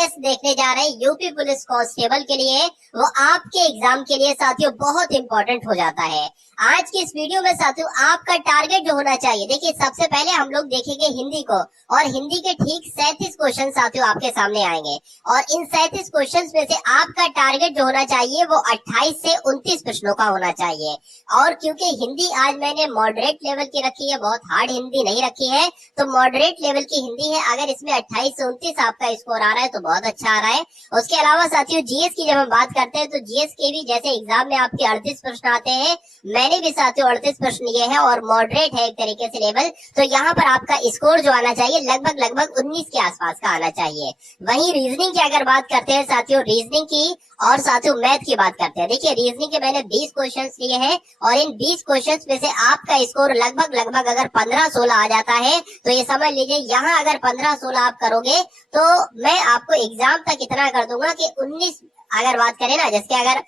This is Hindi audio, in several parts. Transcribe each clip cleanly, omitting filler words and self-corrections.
टेस्ट देखने जा रहे हैं यूपी पुलिस कांस्टेबल के लिए, वो आपके एग्जाम के लिए साथियों बहुत इंपॉर्टेंट हो जाता है। आज की इस वीडियो में साथियों आपका टारगेट जो होना चाहिए, देखिए सबसे पहले हम लोग देखेंगे हिंदी को, और हिंदी के ठीक 37 क्वेश्चन साथियों आपके सामने आएंगे, और इन 37 क्वेश्चन में से आपका टारगेट जो होना चाहिए वो 28 से 29 प्रश्नों का होना चाहिए। और क्योंकि हिंदी आज मैंने मॉडरेट लेवल की रखी है, बहुत हार्ड हिंदी नहीं रखी है, तो मॉडरेट लेवल की हिंदी है। अगर इसमें 28 से 29 आपका स्कोर आ रहा है तो बहुत अच्छा आ रहा है। उसके अलावा साथियों जीएस की जब हम बात करते हैं तो जीएस के भी जैसे एग्जाम में आपके 38 प्रश्न आते हैं, मैंने भी साथियों 38 प्रश्न लिए हैं और मॉडरेट है एक तरीके से लेवल, तो यहाँ पर आपका स्कोर जो आना चाहिए लगभग 19 के आसपास का आना चाहिए। वहीं रीजनिंग की अगर बात करते हैं साथियों, रीजनिंग की और साथियों मैथ की बात करते हैं, देखिए रीजनिंग के मैंने 20 क्वेश्चंस लिए हैं, और इन 20 क्वेश्चंस में से आपका स्कोर लगभग अगर 15-16 आ जाता है तो ये समझ लीजिए यहाँ अगर 15-16 आप करोगे तो मैं आपको एग्जाम तक इतना कर दूंगा कि 19 अगर बात करें ना, जिसके अगर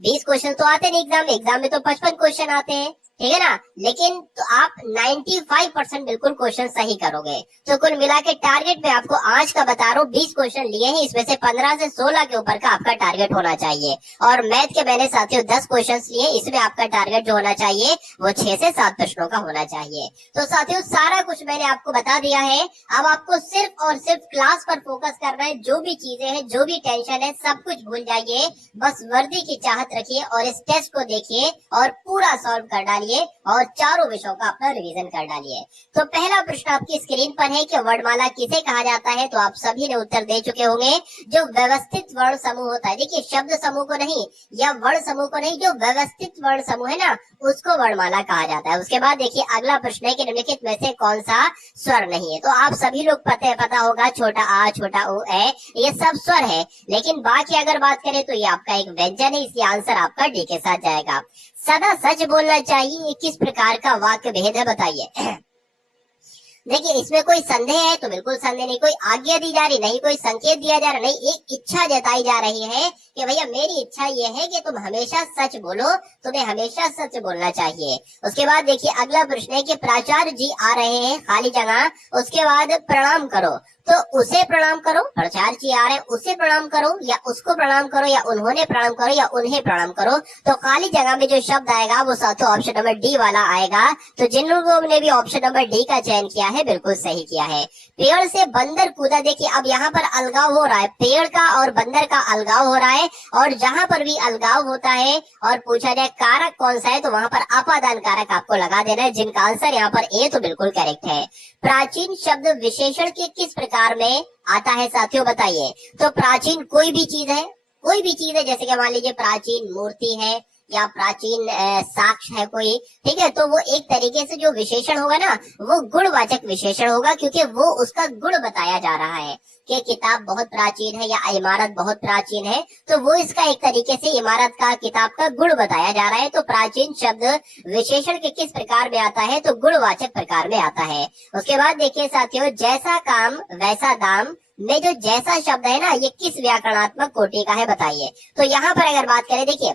20 क्वेश्चन तो आते नहीं एग्जाम में तो 55 क्वेश्चन आते हैं, ठीक है ना, लेकिन तो आप 95% बिल्कुल क्वेश्चन सही करोगे। तो कुल मिला के टारगेट में आपको आज का बता रहा हूँ 20 क्वेश्चन लिए हैं, इसमें से 15 से 16 के ऊपर का आपका टारगेट होना चाहिए। और मैथ के मैंने साथियों 10 क्वेश्चन लिए, इसमें आपका टारगेट जो होना चाहिए वो 6 से 7 प्रश्नों का होना चाहिए। तो साथियों सारा कुछ मैंने आपको बता दिया है, अब आपको सिर्फ और सिर्फ क्लास पर फोकस करना है। जो भी चीजें हैं, जो भी टेंशन है, सब कुछ भूल जाइए, बस वर्दी की चाहत रखिए और इस टेस्ट को देखिए और पूरा सॉल्व कर डालिए और चारों विषयों का अपना रिवीजन कर डालिए। तो पहला प्रश्न आपकी स्क्रीन पर है कि वर्णमाला किसे कहा जाता है, तो आप सभी ने उत्तर दे चुके होंगे। जो व्यवस्थित वर्ण समूह होता है, देखिए शब्द समूह को नहीं या वर्ण समूह को नहीं, जो व्यवस्थित वर्ण समूह है ना उसको वर्णमाला कहा जाता है। उसके बाद देखिए अगला प्रश्न है कि निम्नलिखित में से कौन सा स्वर नहीं है, तो आप सभी लोग पता होगा छोटा आ, छोटा उ, ए, ये सब स्वर है, लेकिन बाकी अगर बात करें तो ये आपका एक व्यंजन है, इसलिए आंसर आपका डी के साथ जाएगा। सदा सच बोलना चाहिए, ये किस प्रकार का वाक्य भेद है बताइए। देखिए इसमें कोई संदेह है तो बिल्कुल संदेह नहीं, कोई आज्ञा दी जा रही नहीं, कोई संकेत दिया जा रहा नहीं, एक इच्छा जताई जा रही है कि भैया मेरी इच्छा ये है कि तुम हमेशा सच बोलो, तुम्हें हमेशा सच बोलना चाहिए। उसके बाद देखिए अगला प्रश्न है कि प्राचार्य जी आ रहे हैं खाली जगह, उसके बाद प्रणाम करो, तो उसे प्रणाम करो, प्राचार्य जी आ रहे हैं उसे प्रणाम करो, या उसको प्रणाम करो, या उन्होंने प्रणाम करो, या उन्हें प्रणाम करो। तो खाली जगह में जो शब्द आएगा वो साथियों ऑप्शन नंबर डी वाला आएगा। तो जिन लोगों ने भी ऑप्शन नंबर डी का चयन किया है बिल्कुल सही किया है। पेड़ से बंदर कूदा, देखिए अब यहाँ पर अलगाव हो रहा है, पेड़ का और बंदर का अलगाव हो रहा है, और जहां पर भी अलगाव होता है और पूछा जाए कारक कौन सा है तो वहां पर अपादान कारक आपको लगा देना है, जिनका आंसर यहाँ पर ए तो बिल्कुल करेक्ट है। प्राचीन शब्द विशेषण के किस प्रकार में आता है साथियों बताइए। तो प्राचीन कोई भी चीज है, कोई भी चीज है, जैसे कि मान लीजिए प्राचीन मूर्ति है या प्राचीन साक्ष्य है कोई, ठीक है, तो वो एक तरीके से जो विशेषण होगा ना वो गुणवाचक विशेषण होगा, क्योंकि वो उसका गुण बताया जा रहा है कि किताब बहुत प्राचीन है या इमारत बहुत प्राचीन है, तो वो इसका एक तरीके से इमारत का किताब का गुण बताया जा रहा है। तो प्राचीन शब्द विशेषण के किस प्रकार में आता है, तो गुणवाचक प्रकार में आता है। उसके बाद देखिए साथियों जैसा काम वैसा दाम में जो जैसा शब्द है ना ये किस व्याकरणात्मक कोटि का है बताइए। तो यहाँ पर अगर बात करें, देखिए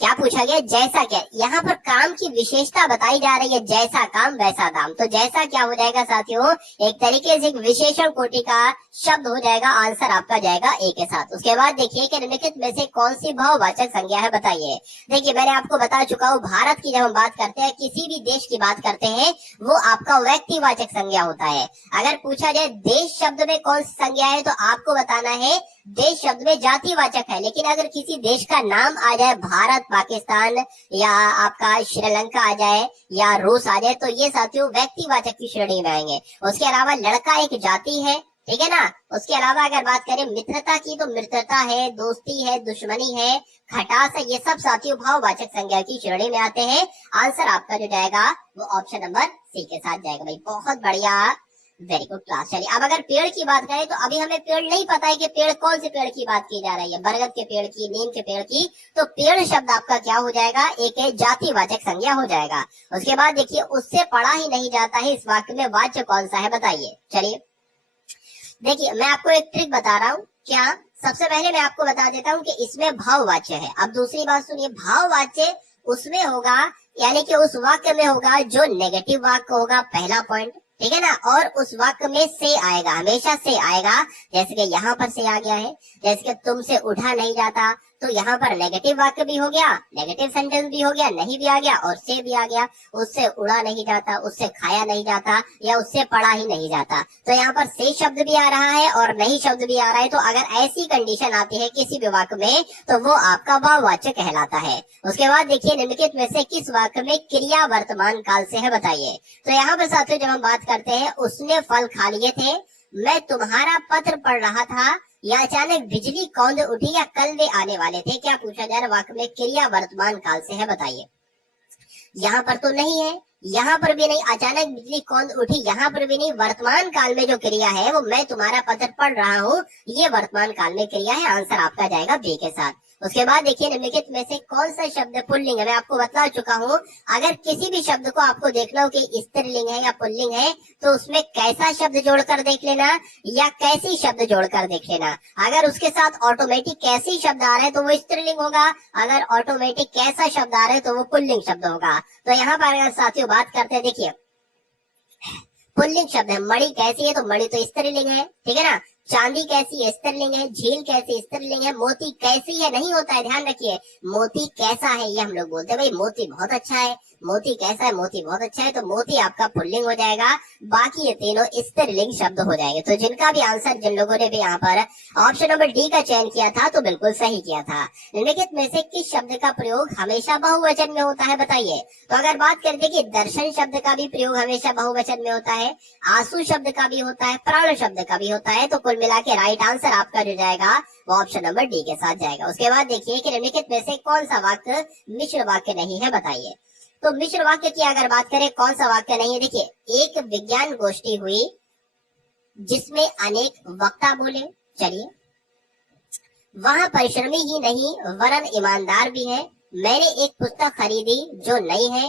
क्या पूछा गया, जैसा क्या, यहाँ पर काम की विशेषता बताई जा रही है, जैसा काम वैसा दाम, तो जैसा क्या हो जाएगा साथियों एक तरीके से एक विशेषण कोटि का शब्द हो जाएगा, आंसर आपका जाएगा ए के साथ। उसके बाद देखिए कि निम्नलिखित में से कौन सी भाववाचक संज्ञा है बताइए। देखिए मैंने आपको बता चुका हूँ, भारत की जब हम बात करते हैं, किसी भी देश की बात करते हैं, वो आपका व्यक्तिवाचक संज्ञा होता है। अगर पूछा जाए देश शब्द में कौन सी संज्ञा है तो आपको बताना है देश शब्द में जातिवाचक है, लेकिन अगर किसी देश का नाम आ जाए, भारत, पाकिस्तान या आपका श्रीलंका आ जाए या रूस आ जाए, तो ये साथियों व्यक्तिवाचक की श्रेणी में आएंगे। उसके अलावा लड़का एक जाति है, ठीक है ना। उसके अलावा अगर बात करें मित्रता की, तो मित्रता है, दोस्ती है, दुश्मनी है, खटास है, ये सब साथियों भाववाचक संज्ञा की श्रेणी में आते हैं। आंसर आपका जो जाएगा वो ऑप्शन नंबर सी के साथ जाएगा। भाई बहुत बढ़िया, वेरी गुड क्लास। चलिए अब अगर पेड़ की बात करें तो अभी हमें पेड़ नहीं पता है कि पेड़ कौन से पेड़ की बात की जा रही है, बरगद के पेड़ की, नीम के पेड़ की, तो पेड़ शब्द आपका क्या हो जाएगा, एक जातिवाचक संज्ञा हो जाएगा। उसके बाद देखिए उससे पढ़ा ही नहीं जाता है, इस वाक्य में वाच्य कौन सा है बताइए। चलिए देखिए मैं आपको एक ट्रिक बता रहा हूँ, क्या सबसे पहले मैं आपको बता देता हूँ कि इसमें भाववाच्य है। अब दूसरी बात सुनिए, भाववाच्य उसमें होगा यानी कि उस वाक्य में होगा जो नेगेटिव वाक्य होगा, पहला पॉइंट। ठीक है ना। और उस वाक्य में से आएगा, हमेशा से आएगा। जैसे कि यहाँ पर से आ गया है, जैसे कि तुमसे उठा नहीं जाता, तो यहाँ पर नेगेटिव वाक्य भी हो गया, नेगेटिव सेंटेंस भी हो गया, नहीं भी आ गया और से भी आ गया। उससे उड़ा नहीं जाता, उससे खाया नहीं जाता, या उससे पढ़ा ही नहीं जाता, तो यहाँ पर से शब्द भी आ रहा है और नहीं शब्द भी आ रहा है। तो अगर ऐसी कंडीशन आती है किसी भी वाक्य में, तो वो आपका भाववाचक कहलाता है। उसके बाद देखिए, निम्नलिखित में से किस वाक्य में क्रिया वर्तमान काल से है, बताइए। तो यहाँ पर साथियों जब हम बात करते हैं, उसने फल खा लिए थे, मैं तुम्हारा पत्र पढ़ रहा था, या अचानक बिजली कौंध उठी, या कल वे आने वाले थे, क्या पूछा जा रहा है? वाक्य में क्रिया वर्तमान काल से है, बताइए। यहाँ पर तो नहीं है, यहाँ पर भी नहीं, अचानक बिजली कौंध उठी यहाँ पर भी नहीं। वर्तमान काल में जो क्रिया है वो मैं तुम्हारा पत्र पढ़ रहा हूँ, ये वर्तमान काल में क्रिया है। आंसर आपका जाएगा बी के साथ। उसके बाद देखिए, निम्नलिखित में से कौन सा शब्द पुल्लिंग है? मैं आपको बता चुका हूँ, अगर किसी भी शब्द को आपको देखना हो कि स्त्रीलिंग है या पुल्लिंग है, तो उसमें कैसा शब्द जोड़कर देख लेना या कैसी शब्द जोड़कर देख लेना। अगर उसके साथ ऑटोमेटिक कैसी शब्द आ रहे हैं तो वो स्त्रीलिंग होगा, अगर ऑटोमेटिक कैसा शब्द आ रहे हैं तो वो पुल्लिंग शब्द होगा। तो यहाँ पर अगर साथियों बात करते हैं, देखिए पुल्लिंग शब्द है, मणि कैसी है? तो मणि तो स्त्रीलिंग है, ठीक है ना। चांदी कैसी है? स्त्रीलिंग है। झील कैसी? स्त्रीलिंग है। मोती कैसी है? नहीं होता है, ध्यान रखिए। मोती कैसा है ये हम लोग बोलते हैं, भाई मोती बहुत अच्छा है, मोती कैसा है? मोती बहुत अच्छा है, तो मोती आपका पुल्लिंग हो जाएगा। बाकी ये तीनों स्त्रीलिंग शब्द हो जाएंगे। तो जिनका भी आंसर, जिन लोगों ने भी यहाँ पर ऑप्शन नंबर डी का चयन किया था, तो बिल्कुल सही किया था। निम्नलिखित में से किस शब्द का प्रयोग हमेशा बहुवचन में होता है, बताइए। तो अगर बात करते कि दर्शन शब्द का भी प्रयोग हमेशा बहुवचन में होता है, आंसू शब्द का भी होता है, प्राण शब्द का भी होता है, तो कुल मिला के राइट आंसर आपका जो जाएगा वो ऑप्शन नंबर डी के साथ जाएगा। उसके बाद देखिए कि निम्नलिखित में से कौन सा वाक्य मिश्र वाक्य नहीं है, बताइए। तो मिश्र वाक्य की अगर बात करें, कौन सा वाक्य नहीं है? देखिए, एक विज्ञान गोष्ठी हुई जिसमें अनेक वक्ता बोले, चलिए, वहाँ परिश्रमी ही नहीं वरन ईमानदार भी है। मैंने एक पुस्तक खरीदी जो नई है,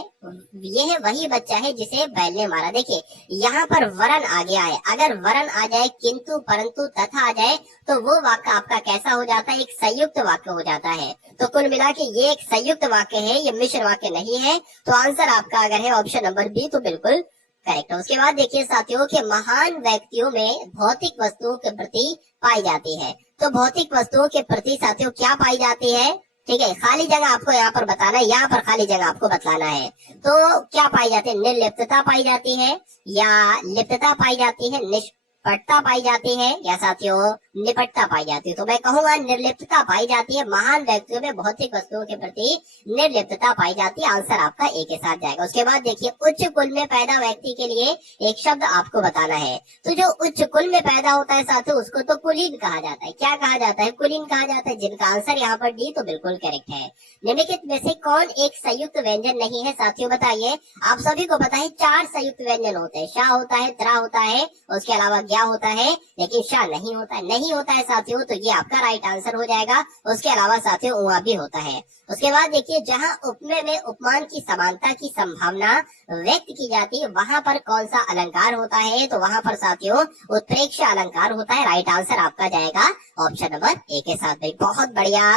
यह वही बच्चा है जिसे बैल ने मारा। देखिए यहाँ पर वरन आ गया है, अगर वरन आ जाए, किंतु, परंतु, तथा आ जाए, तो वो वाक्य आपका कैसा हो जाता है? एक संयुक्त वाक्य हो जाता है। तो कुल मिला के ये एक संयुक्त वाक्य है, ये मिश्र वाक्य नहीं है। तो आंसर आपका अगर है ऑप्शन नंबर बी, तो बिल्कुल करेक्ट है। उसके बाद देखिए साथियों के महान व्यक्तियों में भौतिक वस्तुओं के प्रति पाई जाती है। तो भौतिक वस्तुओं के प्रति साथियों क्या पाई जाती है? ठीक है, खाली जगह आपको यहाँ पर बताना है, यहाँ पर खाली जगह आपको बताना है। तो क्या पाई जाती है? निर्लिप्तता पाई जाती है, या लिप्तता पाई जाती है, निष्पटता पाई जाती है, या साथियों निपटता पाई जाती है? तो मैं कहूंगा निर्लिप्तता पाई जाती है। महान व्यक्तियों में भौतिक वस्तुओं के प्रति निर्लिप्तता पाई जाती है। आंसर आपका ए के साथ जाएगा। उसके बाद देखिए, उच्च कुल में पैदा व्यक्ति के लिए एक शब्द आपको बताना है। तो जो उच्च कुल में पैदा होता है साथियों, उसको तो कुलीन कहा जाता है। क्या कहा जाता है? कुलीन कहा जाता है। जिनका आंसर यहाँ पर डी, तो बिल्कुल करेक्ट है। निम्नलिखित में से कौन एक संयुक्त व्यंजन नहीं है, साथियों बताइए। आप सभी को पता है 4 संयुक्त व्यंजन होते हैं, शाह होता है, त्रा होता है, उसके अलावा ज्ञा होता है, लेकिन शाह नहीं होता है। नहीं होता है साथियों, तो ये आपका राइट आंसर हो जाएगा। उसके अलावा साथियों उआ भी होता है। उसके बाद देखिए, जहां उपमेय में उपमान की समानता की संभावना व्यक्त की जाती है, वहां पर कौन सा अलंकार होता है? तो वहां पर साथियों उत्प्रेक्ष अलंकार होता है। राइट आंसर आपका जाएगा ऑप्शन नंबर ए के साथ। भाई बहुत बढ़िया,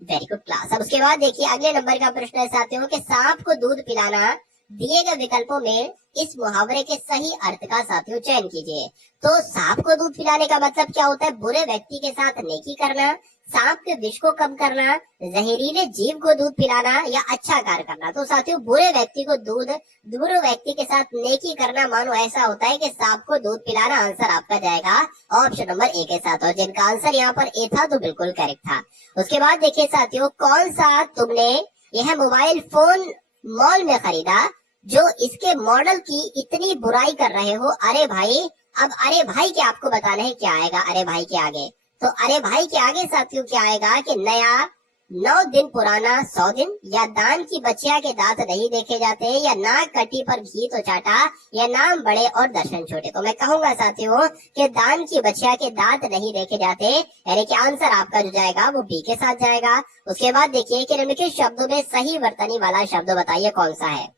वेरी गुड क्लास। अब उसके बाद देखिए, अगले नंबर का प्रश्न है साथियों कि सांप को दूध पिलाना, दिए गए विकल्पों में इस मुहावरे के सही अर्थ का साथियों चयन कीजिए। तो सांप को दूध पिलाने का मतलब क्या होता है? बुरे व्यक्ति के साथ नेकी करना, सांप के विष को कम करना, जहरीले जीव को दूध पिलाना, या अच्छा कार्य करना। तो साथियों बुरे व्यक्ति को दूध, बुरे व्यक्ति के साथ नेकी करना, मानो ऐसा होता है कि सांप को दूध पिलाना। आंसर आपका जाएगा ऑप्शन नंबर ए के साथ, और जिनका आंसर यहाँ पर ए था, तो बिल्कुल करेक्ट था। उसके बाद देखिए साथियों, कौन सा तुमने यह मोबाइल फोन मॉल में खरीदा जो इसके मॉडल की इतनी बुराई कर रहे हो? अरे भाई, अब अरे भाई के आपको बताना है क्या आएगा अरे भाई के आगे। तो अरे भाई के आगे साथियों क्या आएगा कि नया 9 दिन पुराना 100 दिन, या दान की बच्चिया के दांत नहीं देखे जाते, या नाक कटी पर घी तो चाटा, या नाम बड़े और दर्शन छोटे। तो मैं कहूंगा साथियों कि दान की बच्चिया के दांत नहीं देखे जाते, यानी कि आंसर आपका जो जाएगा वो बी के साथ जाएगा। उसके बाद देखिए कि निम्नलिखित शब्दों में सही वर्तनी वाला शब्द बताइए कौन सा है।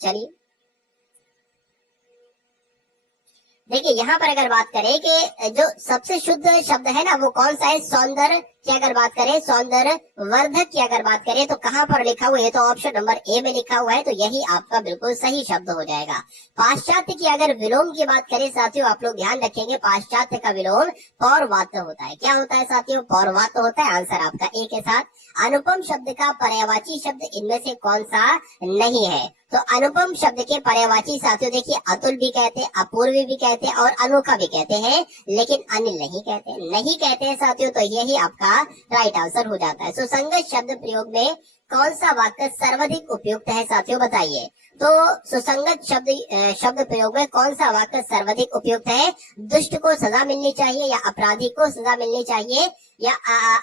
चलिए, देखिए यहाँ पर अगर बात करें कि जो सबसे शुद्ध शब्द है ना वो कौन सा है, सौंदर्य की अगर बात करें, सौंदर्य वर्धक की अगर बात करें तो कहाँ पर लिखा हुआ है, तो ऑप्शन नंबर ए में लिखा हुआ है, तो यही आपका बिल्कुल सही शब्द हो जाएगा। पाश्चात्य की अगर विलोम की बात करें साथियों, आप लोग ध्यान रखेंगे पाश्चात्य का विलोम पौर्वात्य होता है। क्या होता है साथियों, पौर्वात्य होता है। आंसर आपका ए के साथ। अनुपम शब्द का पर्यायवाची शब्द इनमें से कौन सा नहीं है, तो अनुपम शब्द के पर्यायवाची साथियों देखिए अतुल भी कहते हैं, अपूर्वी भी कहते हैं और अनोखा भी कहते हैं, लेकिन अनिल नहीं कहते, नहीं कहते हैं साथियों, तो यही आपका राइट आंसर हो जाता है। सुसंगत शब्द प्रयोग में कौन सा वाक्य सर्वाधिक उपयुक्त है साथियों, बताइए। तो सुसंगत शब्द प्रयोग में कौन सा वाक्य सर्वाधिक उपयुक्त है, दुष्ट को सजा मिलनी चाहिए या अपराधी को सजा मिलनी चाहिए या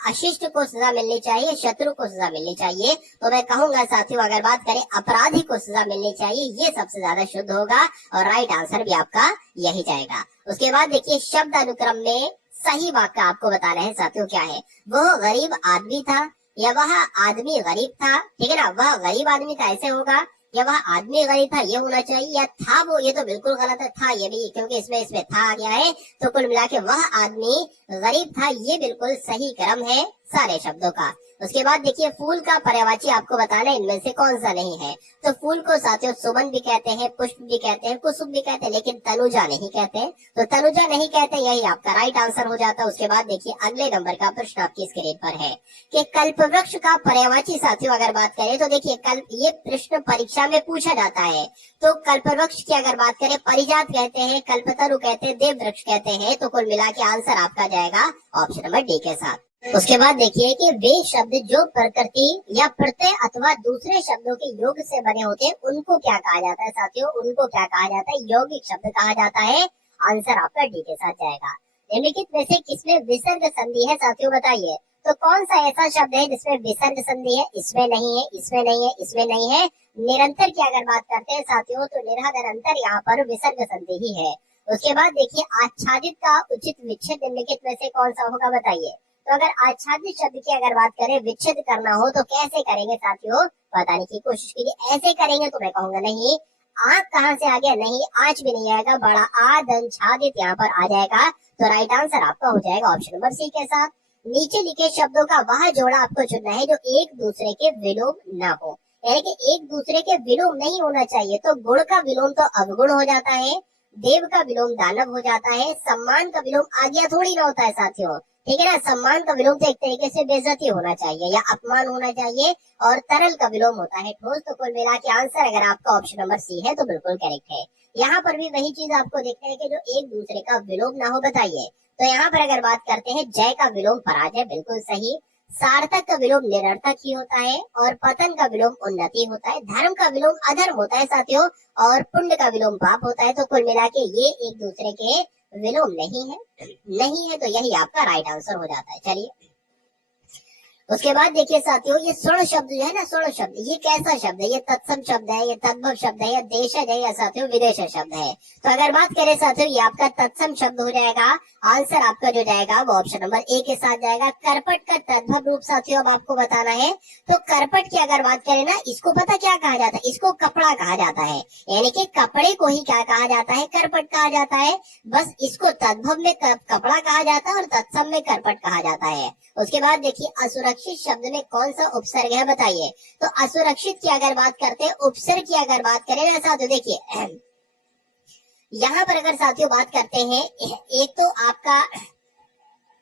अशिष्ट को सजा मिलनी चाहिए, शत्रु को सजा मिलनी चाहिए, तो मैं कहूंगा साथियों अगर बात करें अपराधी को सजा मिलनी चाहिए, ये सबसे ज्यादा शुद्ध होगा और राइट आंसर भी आपका यही जाएगा। उसके बाद देखिए शब्द अनुक्रम में सही वाक्य आपको बताना है साथियों, क्या है, वह गरीब आदमी था या वह आदमी गरीब था, ठीक है ना, वह गरीब आदमी था ऐसे होगा, या वह आदमी गरीब था ये होना चाहिए, या था वो, ये तो बिल्कुल गलत है, था ये भी, क्योंकि इसमें था आ गया है, तो कुल मिला के वह आदमी गरीब था, ये बिल्कुल सही क्रम है सारे शब्दों का। उसके बाद देखिए फूल का पर्यायवाची आपको बताना है इनमें से कौन सा नहीं है, तो फूल को साथियों सुमन भी कहते हैं, पुष्प भी कहते हैं, कुसुम भी कहते हैं, लेकिन तनुजा नहीं कहते, तो तनुजा नहीं कहते, यही आपका राइट आंसर हो जाता है। उसके बाद देखिए अगले नंबर का प्रश्न आपकी स्क्रीन पर है कि कल्पवृक्ष का पर्यायवाची साथियों अगर बात करें तो देखिए कल ये प्रश्न परीक्षा में पूछा जाता है, तो कल्पवृक्ष की अगर बात करें परिजात कहते हैं, कल्पतरु कहते हैं, देव वृक्ष कहते हैं, तो कुल मिला के आंसर आपका जाएगा ऑप्शन नंबर डी के साथ। उसके बाद देखिए कि वे शब्द जो प्रकृति या प्रत्यय अथवा दूसरे शब्दों के योग से बने होते हैं उनको क्या कहा जाता है साथियों, उनको क्या कहा जाता है, यौगिक शब्द कहा जाता है। आंसर आपका डी के साथ जाएगा। निम्नलिखित में से किसमें विसर्ग संधि है साथियों, बताइए। तो कौन सा ऐसा शब्द है जिसमें विसर्ग संधि है, इसमें नहीं है, इसमें नहीं है, इसमें नहीं है। निरंतर की अगर बात करते हैं साथियों तो निरंतर यहाँ पर विसर्ग संधि ही है। उसके बाद देखिए आच्छादित का उचित विच्छेद निम्नलिखित में से कौन सा होगा, बताइए। तो अगर आच्छादित शब्द की अगर बात करें विच्छेद करना हो तो कैसे करेंगे साथियों, बताने की कोशिश कीजिए। ऐसे करेंगे तो मैं कहूंगा नहीं, आग कहाँ से आ गया, नहीं आज भी नहीं आएगा, बड़ा आदन छादित यहाँ पर आ जाएगा, तो राइट आंसर आपका हो जाएगा ऑप्शन नंबर सी के साथ। नीचे लिखे शब्दों का वह जोड़ा आपको चुनना है जो एक दूसरे के विलोम ना हो, यानी कि एक दूसरे के विलोम नहीं होना चाहिए। तो गुण का विलोम तो अवगुण हो जाता है, देव का विलोम दानव हो जाता है, सम्मान का विलोम आज्ञा थोड़ी ना होता है साथियों, ठीक है ना। सम्मान का विलोम तो एक तरीके से बेइज्जती होना चाहिए या अपमान होना चाहिए, और तरल का विलोम होता है ठोस। तो कुल मिला के आंसर अगर आपका ऑप्शन नंबर सी है तो बिल्कुल करेक्ट है। यहाँ पर भी वही चीज आपको देखना है कि जो एक दूसरे का विलोम ना हो, बताइए। तो यहाँ पर अगर बात करते हैं जय का विलोम पराजय, बिल्कुल सही। सार्थक का विलोम निरर्थक ही होता है, और पतन का विलोम उन्नति होता है। धर्म का विलोम अधर्म होता है साथियों, और पुण्य का विलोम पाप होता है। तो कुल मिला के ये एक दूसरे के विलोम नहीं है, नहीं है, तो यही आपका राइट आंसर हो जाता है। चलिए उसके बाद देखिए साथियों ये स्वर्ण शब्द जो है ना, स्वर्ण शब्द ये कैसा शब्द है, ये तत्सम शब्द है, ये तद्भव शब्द है, या देशज है, या साथियों विदेश शब्द है। तो अगर बात करें साथियों ये आपका तत्सम शब्द हो जाएगा। आंसर आपका जो जाएगा वो ऑप्शन नंबर ए के साथ जाएगा। करपट का तद्भव रूप साथियों अब आपको बताना है। तो करपट की अगर बात करें ना, इसको पता क्या कहा जाता है, इसको कपड़ा कहा जाता है, यानी कि कपड़े को ही क्या कहा जाता है, करपट कहा जाता है। बस इसको तद्भव में कपड़ा कहा जाता है और तत्सम में करपट कहा जाता है। उसके बाद देखिए असुरक्षित शब्द में कौन सा उपसर्ग है, बताइए। तो असुरक्षित की अगर बात करते हैं, उपसर्ग की अगर बात करें ना साथियों, देखिए यहाँ पर अगर साथियों बात करते हैं, एक तो आपका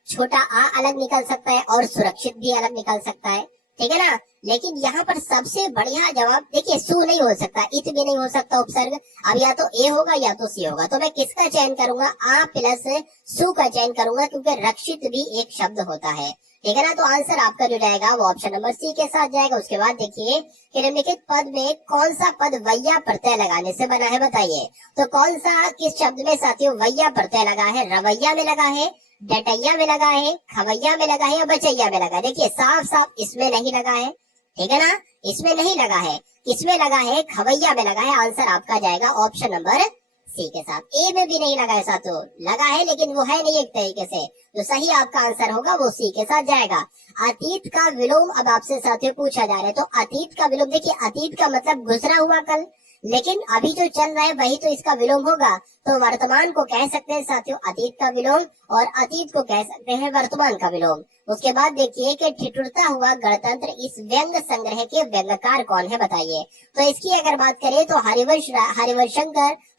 छोटा आ अलग निकल सकता है और सुरक्षित भी अलग निकल सकता है, ठीक है ना। लेकिन यहाँ पर सबसे बढ़िया जवाब देखिए सु नहीं हो सकता, इत भी नहीं हो सकता उपसर्ग। अब या तो ए होगा या तो सी होगा, तो मैं किसका चयन करूंगा, आ प्लस सु का चयन करूंगा, क्योंकि रक्षित भी एक शब्द होता है, ठीक है ना। तो आंसर आपका जो जाएगा वो ऑप्शन नंबर सी के साथ जाएगा। उसके बाद देखिए कि निम्नलिखित पद में कौन सा पद वैया प्रत्यय लगाने से बना है, बताइए। तो कौन सा किस शब्द में साथियों वैया प्रत्यय लगा है, रवैया में लगा है, डटैया में लगा है, खवैया में लगा है, या बचैया में लगा है। देखिए साफ साफ इसमें नहीं लगा है, ठीक है ना, इसमें नहीं लगा है। किसमें लगा है, खवैया में लगा है। आंसर आपका जाएगा ऑप्शन नंबर सी के साथ। ए में भी नहीं लगा है साथियों, लगा है लेकिन वो है नहीं एक तरीके से, तो सही आपका आंसर होगा वो सी के साथ जाएगा। अतीत का विलोम अब आपसे साथियों पूछा जा रहा है, तो अतीत का विलोम देखिए, अतीत का मतलब गुजरा हुआ कल, लेकिन अभी जो चल रहा है वही तो इसका विलोम होगा। तो वर्तमान को कह सकते हैं साथियों अतीत का विलोम, और अतीत को कह सकते हैं वर्तमान का विलोम। उसके बाद देखिए कि ठिठुरता हुआ गणतंत्र, इस व्यंग संग्रह के व्यंग्यकार कौन है बताइए। तो इसकी अगर बात करें तो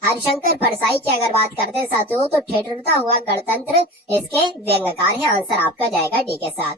हरिशंकर परसाई की अगर बात करते हैं साथियों, तो ठिठुरता हुआ गणतंत्र इसके व्यंग्यकार है। आंसर आपका जाएगा डी के साथ।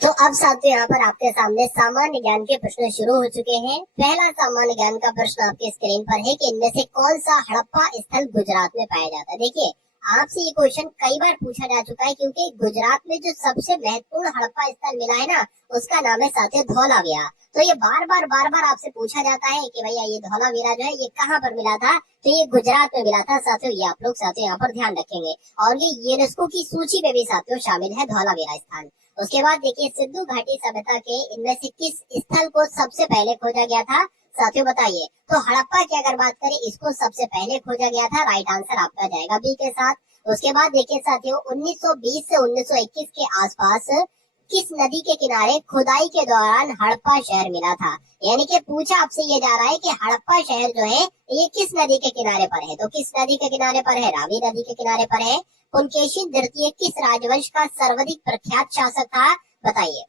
तो अब साथियों यहाँ पर आपके सामने सामान्य ज्ञान के प्रश्न शुरू हो चुके हैं। पहला सामान्य ज्ञान का प्रश्न आपके स्क्रीन पर है कि इनमें से कौन सा हड़प्पा स्थल गुजरात में पाया जाता है। देखिए आपसे ये क्वेश्चन कई बार पूछा जा चुका है, क्योंकि गुजरात में जो सबसे महत्वपूर्ण हड़प्पा स्थल मिला है ना, उसका नाम है साथियों धौलावीरा। तो ये बार बार आपसे पूछा जाता है कि भैया ये धौलावीरा जो है ये कहाँ पर मिला था, तो ये गुजरात में मिला था साथियों। ये आप लोग साथियों यहाँ पर ध्यान रखेंगे, और ये यूनेस्को की सूची में भी साथियों शामिल है धौलावीरा स्थान। उसके बाद देखिए सिंधु घाटी सभ्यता के इनमें से किस स्थल को सबसे पहले खोजा गया था साथियों बताइए। तो हड़प्पा की अगर बात करें, इसको सबसे पहले खोजा गया था। राइट आंसर आपका जाएगा बी के साथ। उसके बाद देखिए साथियों 1920 से 1921 के आसपास किस नदी के किनारे खुदाई के दौरान हड़प्पा शहर मिला था। यानी कि पूछा आपसे ये जा रहा है कि हड़प्पा शहर जो है ये किस नदी के किनारे पर है। तो किस नदी के किनारे पर है, रावी नदी के किनारे पर है। पुलकेशिन द्वितीय किस राजवंश का सर्वाधिक प्रख्यात शासक था बताइए।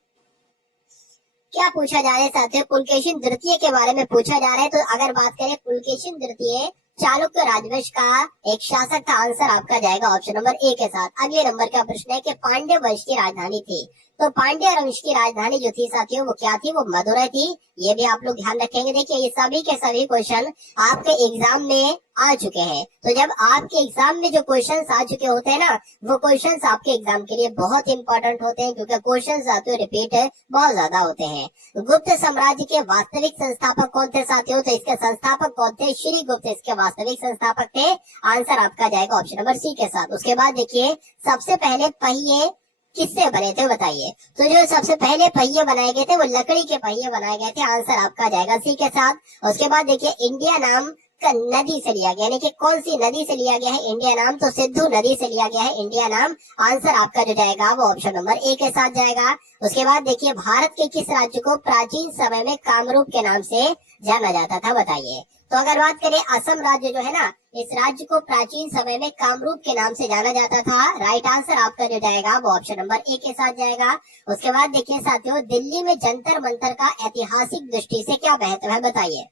क्या पूछा जा रहा है साथियों, पुलकेशिन द्वितीय के बारे में पूछा जा रहा है। तो अगर बात करें पुलकेशिन द्वितीय चालुक्य राजवंश का एक शासक था। आंसर आपका जाएगा ऑप्शन नंबर ए के साथ। अगले नंबर का प्रश्न है कि पांड्य वंश की राजधानी थी। तो पांड्य वंश की राजधानी जो थी साथियों वो क्या थी, वो मदुरै थी। ये भी आप लोग ध्यान रखेंगे। देखिए ये सभी के सभी क्वेश्चन आपके एग्जाम में आ चुके हैं। तो जब आपके एग्जाम में जो क्वेश्चंस आ चुके होते हैं ना, वो क्वेश्चंस आपके एग्जाम के लिए बहुत इंपॉर्टेंट होते हैं, क्योंकि क्वेश्चंस साथियों रिपीट बहुत ज्यादा होते हैं। गुप्त साम्राज्य के वास्तविक संस्थापक कौन थे साथियों, तो इसके संस्थापक कौन थे, श्री गुप्त इसके वास्तविक संस्थापक थे। आंसर आपका जाएगा ऑप्शन नंबर सी के साथ। उसके बाद देखिए सबसे पहले पहिए किससे बने थे बताइए। तो जो सबसे पहले पहिए बनाए गए थे वो लकड़ी के पहिए बनाए गए थे। आंसर आपका जाएगा सी के साथ। उसके बाद देखिए इंडिया नाम नदी से लिया गया, यानी कि कौन सी नदी से लिया गया है इंडिया नाम, तो सिंधु नदी से लिया गया है इंडिया नाम। आंसर आपका जो जाएगा वो ऑप्शन नंबर ए के साथ जाएगा। उसके बाद देखिए भारत के किस राज्य को प्राचीन समय में कामरूप के नाम से जाना जाता था बताइए। तो अगर बात करें असम राज्य जो है ना, इस राज्य को प्राचीन समय में कामरूप के नाम से जाना जाता था। राइट आंसर आपका जो जाएगा वो ऑप्शन नंबर ए के साथ जाएगा। उसके बाद देखिए साथियों दिल्ली में जंतर मंतर का ऐतिहासिक दृष्टि से क्या महत्व है बताइए।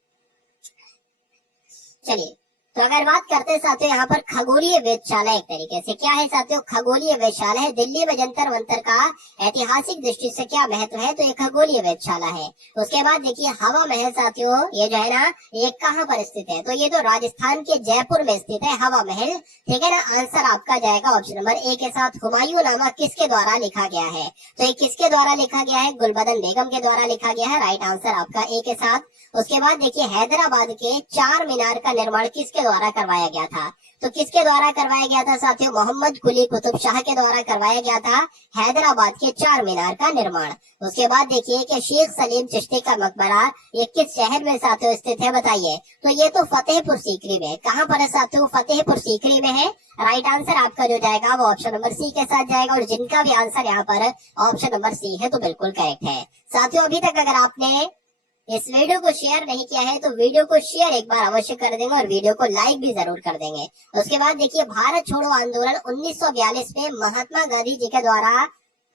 चलिए तो अगर बात करते हैं साथियों यहाँ पर खगोलीय वेधशाला, एक तरीके से क्या है साथियों, खगोलीय वेधशाला है। दिल्ली में जंतर मंतर का ऐतिहासिक दृष्टि से क्या महत्व है, तो ये खगोलीय वेधशाला है। उसके बाद देखिए हवा महल साथियों ये जो है ना ये कहाँ पर स्थित है, तो ये तो राजस्थान के जयपुर में स्थित है हवा महल, ठीक है ना। आंसर आपका जाएगा ऑप्शन नंबर ए के साथ। हुमायूं नामा किसके द्वारा लिखा गया है, तो ये किसके द्वारा लिखा गया है, गुलबदन बेगम के द्वारा लिखा गया है। राइट आंसर आपका ए के साथ। उसके बाद देखिए हैदराबाद के चार मीनार का निर्माण किसके द्वारा करवाया गया था, तो किसके द्वारा करवाया गया था साथियों, मोहम्मद कुली कुतुब शाह के द्वारा करवाया गया था हैदराबाद के चार मीनार का निर्माण। उसके बाद देखिए कि शेख सलीम चिश्ती का मकबरा ये किस शहर में साथियों स्थित है बताइए। तो ये तो फतेहपुर सीकरी में, कहाँ पर है साथियों, फतेहपुर सीकरी में है। राइट आंसर आपका जो जाएगा वो ऑप्शन नंबर सी के साथ जाएगा, और जिनका भी आंसर यहाँ पर ऑप्शन नंबर सी है तो बिल्कुल करेक्ट है। साथियों अभी तक अगर आपने इस वीडियो को शेयर नहीं किया है तो वीडियो को शेयर एक बार अवश्य कर देंगे, और वीडियो को लाइक भी जरूर कर देंगे। उसके बाद देखिए भारत छोड़ो आंदोलन 1942 में महात्मा गांधी जी के द्वारा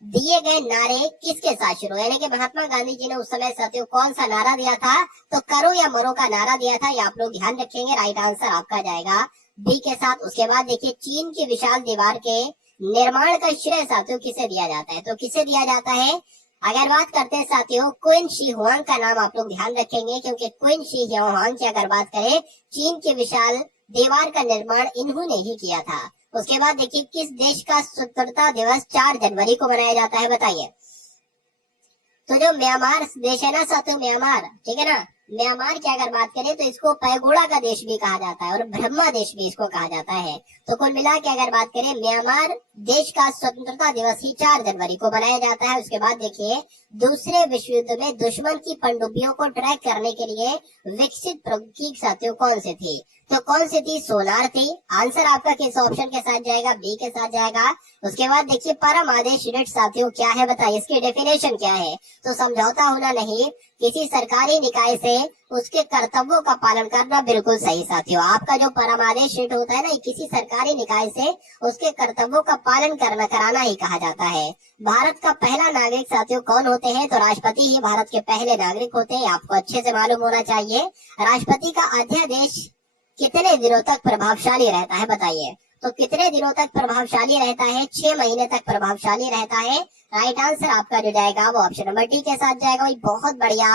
दिए गए नारे किसके साथ शुरू, यानी कि महात्मा गांधी जी ने उस समय साथियों कौन सा नारा दिया था, तो करो या मरो का नारा दिया था। ये आप लोग ध्यान रखेंगे। राइट आंसर आपका जाएगा बी के साथ। उसके बाद देखिए चीन की विशाल दीवार के निर्माण का श्रेय साथियों किसे दिया जाता है, तो किसे दिया जाता है। अगर बात करते हैं साथियों क्वीन शी हुआंग का नाम आप लोग ध्यान रखेंगे, क्योंकि क्वीन शी हुआंग की अगर बात करें चीन की विशाल दीवार का निर्माण इन्होंने ही किया था। उसके बाद देखिए किस देश का स्वतंत्रता दिवस 4 जनवरी को मनाया जाता है बताइए। तो जो म्यांमार देश है ना साथियों, म्यांमार, ठीक है ना, म्यांमार की अगर बात करें तो इसको पैगोड़ा का देश भी कहा जाता है और ब्रह्मा देश भी इसको कहा जाता है। तो कुल मिला के अगर बात करें म्यांमार देश का स्वतंत्रता दिवस ही 4 जनवरी को मनाया जाता है। उसके बाद देखिए दूसरे विश्व युद्ध में दुश्मन की पनडुब्बियों को ट्रैक करने के लिए विकसित प्रौद्योगिकी साथियों कौन सी थी, तो कौन सी थी? सोनार थी। आंसर आपका किस ऑप्शन के साथ जाएगा? बी के साथ जाएगा। उसके बाद देखिए परम आदेश यूनिट साथियों क्या है बताइए, इसकी डेफिनेशन क्या है? तो समझौता होना नहीं, किसी सरकारी निकाय से उसके कर्तव्यों का पालन करना। बिल्कुल सही साथियों, आपका जो परम आदेश यूनिट होता है ना, किसी सरकारी निकाय से उसके कर्तव्यों का पालन करना कराना ही कहा जाता है। भारत का पहला नागरिक साथियों कौन होते हैं? तो राष्ट्रपति ही भारत के पहले नागरिक होते हैं, आपको अच्छे से मालूम होना चाहिए। राष्ट्रपति का अध्यादेश कितने दिनों तक प्रभावशाली रहता है बताइए? तो कितने दिनों तक प्रभावशाली रहता है? 6 महीने तक प्रभावशाली रहता है। राइट आंसर आपका जो जाएगा वो ऑप्शन नंबर डी के साथ जाएगा। बहुत बढ़िया,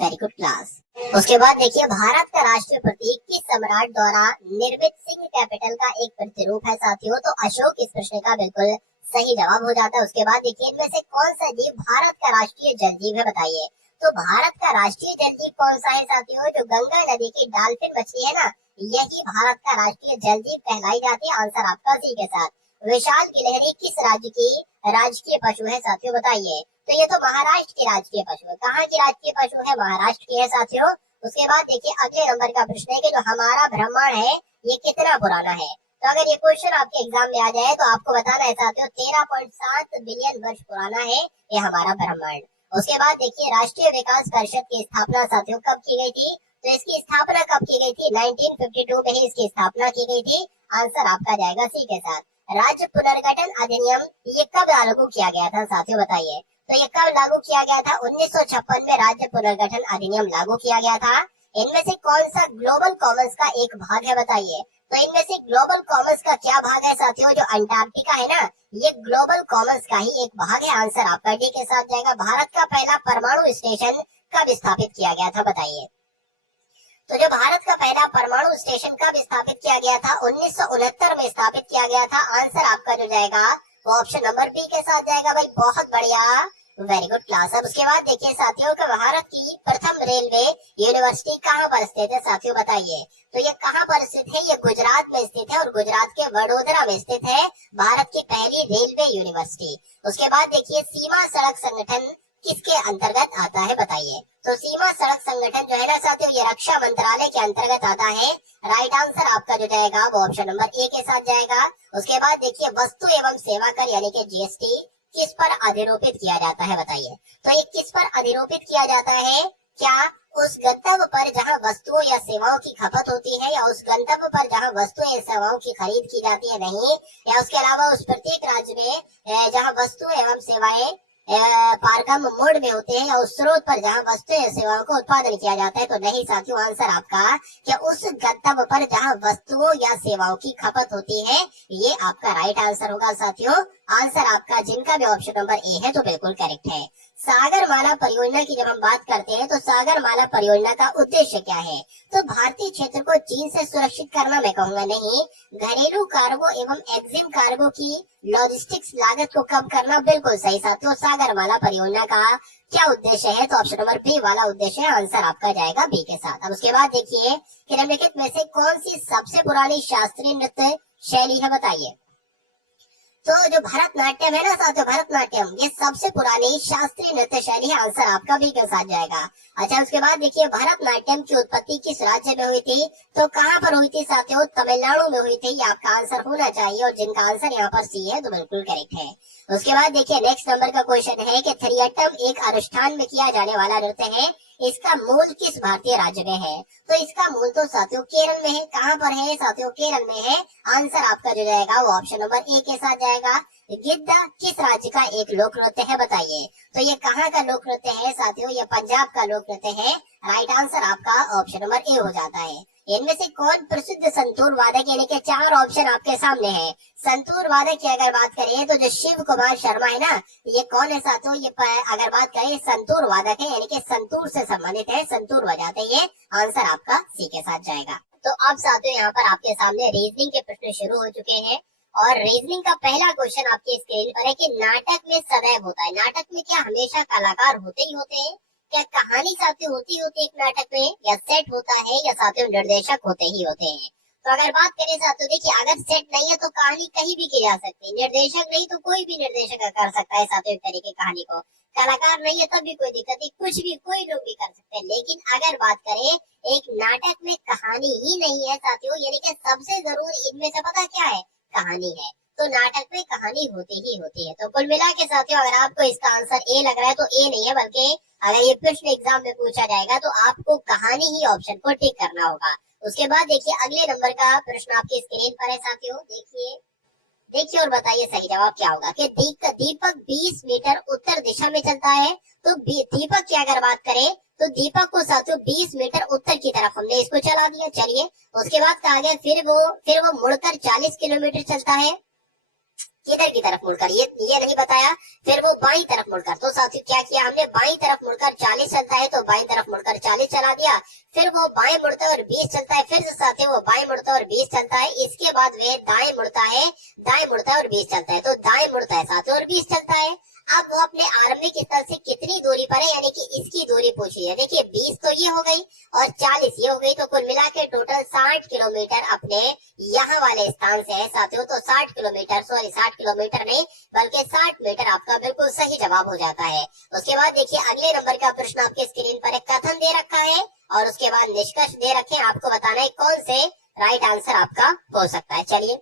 वेरी गुड क्लास। उसके बाद देखिए भारत का राष्ट्रीय प्रतीक किस सम्राट द्वारा निर्मित सिंह कैपिटल का एक प्रतिरूप है साथियों? तो अशोक इस प्रश्न का बिल्कुल सही जवाब हो जाता है। उसके बाद देखिए इनमें से कौन सा जीव भारत का राष्ट्रीय जल जीव है बताइए? तो भारत का राष्ट्रीय जल जीव कौन सा है साथियों? जो गंगा नदी की डॉल्फिन मछली है ना, यही भारत का राष्ट्रीय जल जीव कहलाई जाती है। आंसर आपका सी के साथ। विशाल गिलहरी किस राज्य की राजकीय पशु है साथियों बताइए? तो ये तो महाराष्ट्र की राजकीय पशु है। कहाँ की राजकीय पशु है? महाराष्ट्र की है साथियों। उसके बाद देखिए अगले नंबर का प्रश्न है कि जो हमारा ब्रह्मांड है ये कितना पुराना है? तो अगर ये क्वेश्चन आपके एग्जाम में आ जाए तो आपको बताना है साथियों 13.7 बिलियन वर्ष पुराना है ये हमारा ब्रह्मांड। उसके बाद देखिए राष्ट्रीय विकास परिषद की स्थापना साथियों कब की गई थी? तो इसकी स्थापना कब की गई थी? 1952 में ही इसकी स्थापना की गई थी। आंसर आपका जाएगा सी के साथ। राज्य पुनर्गठन अधिनियम ये कब लागू किया गया था साथियों बताइए? तो ये कब लागू किया गया था? 1956 में राज्य पुनर्गठन अधिनियम लागू किया गया था। इनमें से कौन सा ग्लोबल कॉमन्स का एक भाग है बताइए? तो इनमें से ग्लोबल कॉमन्स का क्या भाग है साथियों? जो अंटार्कटिका है ना, ये ग्लोबल कॉमन्स का ही एक भाग है। आंसर आपका डी के साथ जाएगा। भारत का पहला परमाणु स्टेशन कब स्थापित किया गया था बताइए? तो जो भारत का पहला परमाणु स्टेशन कब स्थापित किया गया था? 1969 में स्थापित किया गया था। आंसर आपका जो जाएगा वो ऑप्शन नंबर बी के साथ जाएगा भाई। बहुत बढ़िया, वेरी गुड क्लास। अब उसके बाद देखिए साथियों कि भारत की प्रथम रेलवे यूनिवर्सिटी कहाँ पर स्थित है साथियों बताइए? तो ये कहाँ पर स्थित है? ये गुजरात में स्थित है और गुजरात के वडोदरा में स्थित है भारत की पहली रेलवे यूनिवर्सिटी। उसके बाद देखिए सीमा सड़क संगठन किसके अंतर्गत आता है बताइए? तो सीमा सड़क संगठन जो है ना साथियों ये रक्षा मंत्रालय के अंतर्गत आता है। राइट आंसर आपका जो जाएगा वो ऑप्शन नंबर ए के साथ जाएगा। उसके बाद देखिए वस्तु एवं सेवा कर यानी कि जीएसटी किस पर अधिरोपित किया जाता है बताइए? तो ये किस पर अधिरोपित किया जाता है? क्या उस गंतव्य पर जहां वस्तुओं या सेवाओं की खपत होती है, या उस गंतव्य पर जहां वस्तुएं या सेवाओं की खरीद की जाती है? नहीं। या उसके अलावा उस प्रत्येक राज्य में जहां वस्तुएं एवं सेवाएं पारगम मोड में होते हैं, या उस स्रोत पर जहां वस्तुएं या सेवाओं का उत्पादन किया जाता है? तो नहीं साथियों, आंसर आपका क्या उस गंतव्य पर जहां वस्तुओं या सेवाओं की खपत होती है, ये आपका राइट आंसर होगा साथियों। आंसर आपका जिनका भी ऑप्शन नंबर ए है तो बिल्कुल करेक्ट है। सागरमाला परियोजना की जब हम बात करते हैं तो सागरमाला परियोजना का उद्देश्य क्या है? तो भारतीय क्षेत्र को चीन से सुरक्षित करना मैं कहूंगा नहीं, घरेलू कार्गो एवं एक्सिम कार्गो की लॉजिस्टिक्स लागत को कम करना। बिल्कुल सही साथियों, सागरमाला परियोजना का क्या उद्देश्य है? तो ऑप्शन नंबर बी वाला उद्देश्य है। आंसर आपका जाएगा बी के साथ। अब उसके बाद देखिए कि निम्नलिखित में से कौन सी सबसे पुरानी शास्त्रीय नृत्य शैली है बताइए? तो जो भरतनाट्यम है ना साथियों, भरतनाट्यम ये सबसे पुरानी शास्त्रीय नृत्य शैली है। आंसर आपका भी के साथ जाएगा। अच्छा उसके बाद देखिए भरतनाट्यम की उत्पत्ति किस राज्य में हुई थी? तो कहाँ पर हुई थी साथियों? तमिलनाडु में हुई थी। ये आपका आंसर होना चाहिए और जिनका आंसर यहाँ पर सी है तो बिल्कुल करेक्ट है। उसके बाद देखिए नेक्स्ट नंबर का क्वेश्चन है कि थिरियट्टम एक अनुष्ठान में किया जाने वाला नृत्य है, इसका मूल किस भारतीय राज्य में है? तो इसका मूल तो साथियों केरल में है। कहाँ पर है साथियों? केरल में है। आंसर आपका जो जाएगा वो ऑप्शन नंबर ए के साथ जाएगा। गिद्दा किस राज्य का एक लोक नृत्य है बताइए? तो ये कहाँ का लोक नृत्य है साथियों? ये पंजाब का लोक नृत्य है। राइट आंसर आपका ऑप्शन नंबर ए हो जाता है। इनमें से कौन प्रसिद्ध संतूर वादक, यानी कि 4 ऑप्शन आपके सामने है। संतूर वादक की अगर बात करें तो जो शिव कुमार शर्मा है ना, ये कौन है साथियों? ये अगर बात करें संतूर वादक है, यानी कि संतूर से संबंधित है, संतूर बजाते हैं। आंसर आपका सी के साथ जाएगा। तो अब साथियों यहाँ पर आपके सामने रीजनिंग के प्रश्न शुरू हो चुके हैं और रीजनिंग का पहला क्वेश्चन आपकी स्क्रीन पर है कि नाटक में सदैव होता है, नाटक में क्या हमेशा कलाकार होते ही होते हैं? क्या कहानी साथियों होती होती एक नाटक में, या सेट होता है, या साथियों निर्देशक होते ही होते हैं? तो अगर बात करें साथियों, देखिए अगर सेट नहीं है तो कहानी कहीं भी की जा सकती है, निर्देशक नहीं तो कोई भी निर्देशक कर सकता है साथियों एक तरीके कहानी को, कलाकार नहीं है तब भी कोई दिक्कत नहीं, कुछ भी कोई लोग भी कर सकते हैं। लेकिन अगर बात करें एक नाटक में कहानी ही नहीं है साथियों, यानी कि सबसे जरूरी इनमें से पता क्या है, कहानी है, तो नाटक में कहानी होती ही होती है। तो कुल मिला के साथियों अगर आपको इसका आंसर ए लग रहा है तो ए नहीं है, बल्कि अगर ये प्रश्न एग्जाम में पूछा जाएगा तो आपको कहानी ही ऑप्शन को टिक करना होगा। उसके बाद देखिए अगले नंबर का प्रश्न आपकी स्क्रीन पर है साथियों, देखिए देखिए और बताइए सही जवाब क्या होगा कि दीपक 20 मीटर उत्तर दिशा में चलता है। तो दीपक की अगर बात करें तो दीपक को साथियों 20 मीटर उत्तर की तरफ हमने इसको चला दिया। चलिए उसके बाद कहा गया फिर वो मुड़कर 40 किलोमीटर चलता है, किधर की तरफ मुड़कर, ये नहीं बताया। फिर वो बाईं तरफ मुड़कर, तो साथियों क्या किया हमने, बाईं तरफ मुड़कर 40 चलता है तो बाईं तरफ मुड़कर 40 चला दिया। फिर वो बाएं मुड़ता है और 20 चलता है, फिर से साथियों वो बाएं मुड़ता है और 20 चलता है। इसके बाद वे दाएं मुड़ता है और 20 चलता है, तो दाएं मुड़ता है साथियों और 20 चलता है। अब वो अपने आरंभिक स्थल से कितनी दूरी पर है, यानी कि इसकी दूरी पूछी है। देखिए 20 तो ये हो गई और 40 ये हो गई, तो कुल मिला के टोटल 60 किलोमीटर अपने यहाँ वाले स्थान से है साथियों। तो 60 किलोमीटर, सॉरी 60 किलोमीटर नहीं बल्कि 60 मीटर आपका बिल्कुल सही जवाब हो जाता है। उसके बाद देखिए अगले नंबर का प्रश्न आपके स्क्रीन पर एक कथन दे रखा है और उसके बाद निष्कर्ष दे रखे हैं। आपको बताना है कौन से राइट आंसर आपका हो सकता है। चलिए,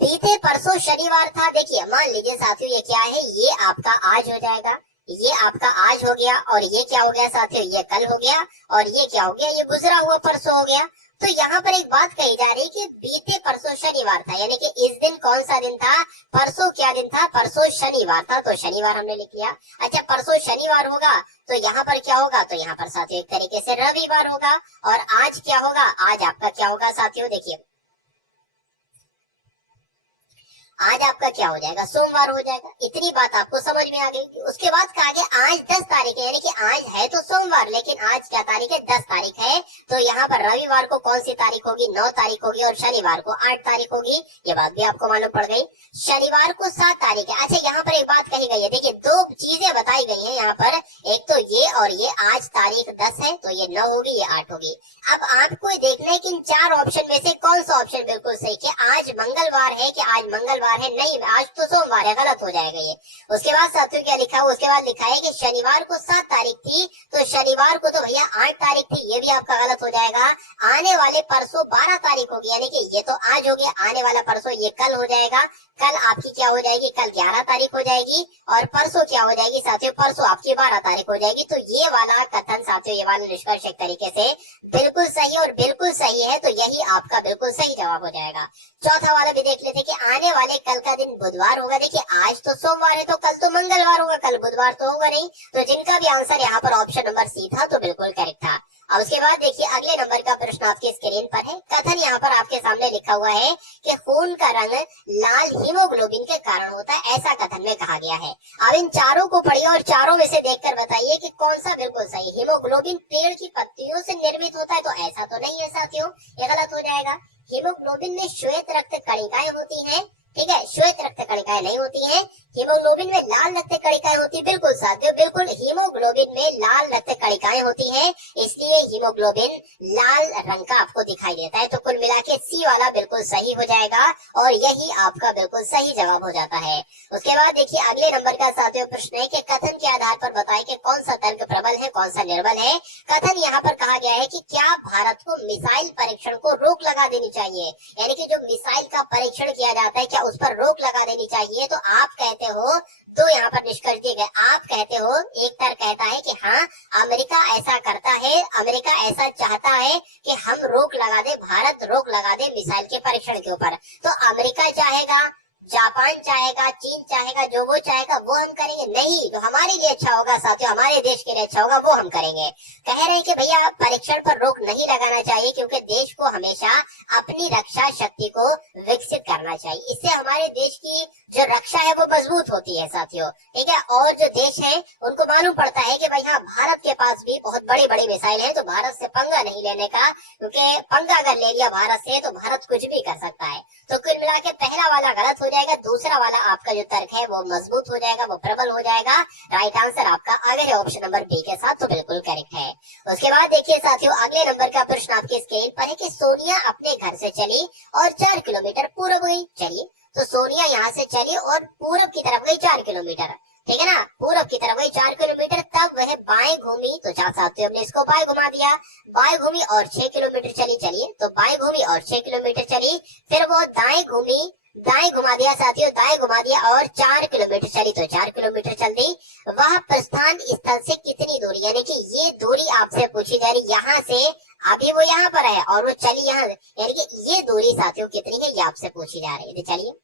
बीते परसों शनिवार था। देखिए मान लीजिए साथियों ये क्या है, ये आपका आज हो जाएगा, ये आपका आज हो गया और ये क्या हो गया साथियों, ये कल हो गया और ये क्या हो गया, ये गुजरा हुआ परसों हो गया। तो यहाँ पर एक बात कही जा रही है कि बीते परसों शनिवार था, यानी कि इस दिन कौन सा दिन था, परसों क्या दिन था, परसों शनिवार था, तो शनिवार हमने लिख लिया। अच्छा परसों शनिवार होगा तो यहाँ पर क्या होगा, तो यहाँ पर साथियों एक तरीके से रविवार होगा। और आज क्या होगा, आज आपका क्या होगा साथियों, देखिए आज आपका क्या हो जाएगा, सोमवार हो जाएगा। इतनी बात आपको समझ में आ गई। उसके बाद कहा गया आज 10 तारीख है, यानी कि आज है तो सोमवार, लेकिन आज क्या तारीख है, 10 तारीख है। तो यहाँ पर रविवार को कौन सी तारीख होगी, 9 तारीख होगी और शनिवार को 8 तारीख होगी। ये बात भी आपको मालूम पड़ गई। शनिवार को 7 तारीख है। अच्छा यहाँ पर एक बात कही गई है, देखिए 2 चीजें बताई गई है यहाँ पर, एक तो ये और ये। आज तारीख 10 है तो ये 9 होगी, ये 8 होगी। अब आपको देखना है कि इन 4 ऑप्शन में से कौन सा ऑप्शन बिल्कुल सही, कि आज मंगलवार है कि आज मंगलवार है, नहीं आज तो सोमवार है, गलत हो जाएगा ये। उसके बाद साथियों क्या लिखा है, उसके बाद लिखा है कि शनिवार को 7 तारीख थी, तो शनिवार को तो भैया 8 तारीख थी, ये भी आपका गलत हो जाएगा। आने वाले परसों 12 तारीख होगी, यानी कि ये तो आज हो गया, आने वाला परसों ये कल हो जाएगा। कल आपकी क्या हो जाएगी, कल 11 तारीख हो जाएगी और परसों क्या हो जाएगी साथियों, परसों आपकी 12 तारीख हो जाएगी। तो ये वाला कथन साथियों, ये वाला निष्कर्ष एक तरीके से बिल्कुल सही और बिल्कुल सही है, तो यही आपका बिल्कुल सही जवाब हो जाएगा। चौथा वाला भी देख लेते कि आने वाले कल का दिन बुधवार होगा। देखिए आज तो सोमवार है तो कल तो मंगलवार होगा, कल बुधवार तो होगा नहीं। तो जिनका भी आंसर यहाँ पर ऑप्शन नंबर सी था तो बिल्कुल करेक्ट था। और उसके बाद देखिए अगले नंबर का प्रश्न आपकी स्क्रीन पर है। कथन यहाँ पर आपके सामने लिखा हुआ है कि खून का रंग लाल हीमोग्लोबिन के कारण होता है, ऐसा कथन में कहा गया है। अब इन चारों को पढ़िए और चारों में से देखकर बताइए कि कौन सा बिल्कुल सही। हीमोग्लोबिन पेड़ की पत्तियों से निर्मित होता है, तो ऐसा तो नहीं है साथियों, ये गलत हो जाएगा। हीमोग्लोबिन में श्वेत रक्त कणिकाएं होती हैं, ठीक है, श्वेत रक्त कणिकाएं नहीं होती हैं। हीमोग्लोबिन में लाल रक्त कणिकाएं होती, बिल्कुल साथियों बिल्कुल, हीमोग्लोबिन में लाल रक्त कणिकाएं होती हैं, इसलिए हीमोग्लोबिन लाल रंग का आपको दिखाई देता है। तो कुल मिला के सी वाला बिल्कुल सही हो जाएगा और यही आपका बिल्कुल सही जवाब हो जाता है। उसके बाद देखिए अगले नंबर का साथियों प्रश्न है कि कथन के आधार पर बताएं कि कौन सा तर्क प्रबल है, कौन सा निर्बल है। कथन यहाँ पर कहा गया है कि क्या भारत को मिसाइल परीक्षण को रोक लगा देनी चाहिए, यानी कि जो मिसाइल का परीक्षण किया जाता है क्या उस पर रोक लगा देनी चाहिए। तो आप कहते हो, तो यहाँ पर निष्कर्ष दिए गए, आप कहते हो, एक तर्क कहता है कि हाँ अमेरिका ऐसा करता है, अमेरिका ऐसा चाहता है कि हम रोक लगा दे, भारत रोक लगा दे मिसाइल के परीक्षण के ऊपर। तो अमेरिका चाहेगा, जापान चाहेगा, चीन चाहेगा, जो वो चाहेगा वो हम करेंगे नहीं, जो हमारे लिए अच्छा होगा साथियों, हमारे देश के लिए अच्छा होगा वो हम करेंगे। कह रहे हैं कि भैया परीक्षण पर रोक नहीं लगाना चाहिए क्योंकि देश को हमेशा अपनी रक्षा शक्ति को विकसित करना चाहिए, इससे हमारे देश की जो रक्षा है वो मजबूत होती है साथियों, ठीक है। और जो देश है उनको मालूम पड़ता है कि भाई हाँ भारत के पास भी बहुत बड़ी बड़ी मिसाइल है, तो भारत से पंगा नहीं लेने का, क्योंकि पंगा अगर ले लिया भारत से तो भारत कुछ भी कर सकता है। तो कुल मिला के पहला वाला गलत हो जाएगा, दूसरा वाला आपका जो तर्क है वो मजबूत हो जाएगा, वो प्रबल हो जाएगा। राइट आंसर आपका अगर है ऑप्शन नंबर बी के साथ, तो बिल्कुल करेक्ट है। उसके बाद देखिए साथियों अगले नंबर का प्रश्न आपके स्क्रीन पर है कि सोनिया अपने घर से चली और 4 किलोमीटर पूर्व गई। चलिए, तो सोनिया यहाँ से चली और पूर्व की तरफ गई 4 किलोमीटर, ठीक है ना, पूर्व की तरफ गई 4 किलोमीटर, तब वह बाएं घूमी, तो जहाँ साथियों हमने इसको बाएं घुमा दिया, बाएं घूमी और 6 किलोमीटर चली। चलिए, तो बाएं घूमी और 6 किलोमीटर चली, फिर वो दाएं घूमी, दाएं घुमा दिया साथियों, दाएं घुमा दिया और 4 किलोमीटर चली, तो 4 किलोमीटर चल दी। वह प्रस्थान स्थल से कितनी दूरी, यानी कि ये दूरी आपसे पूछी जा रही, यहाँ से अभी वो यहाँ पर है और वो चली यहाँ, यानी कि ये दूरी साथियों कितनी है ये आपसे पूछी जा रही है। चलिए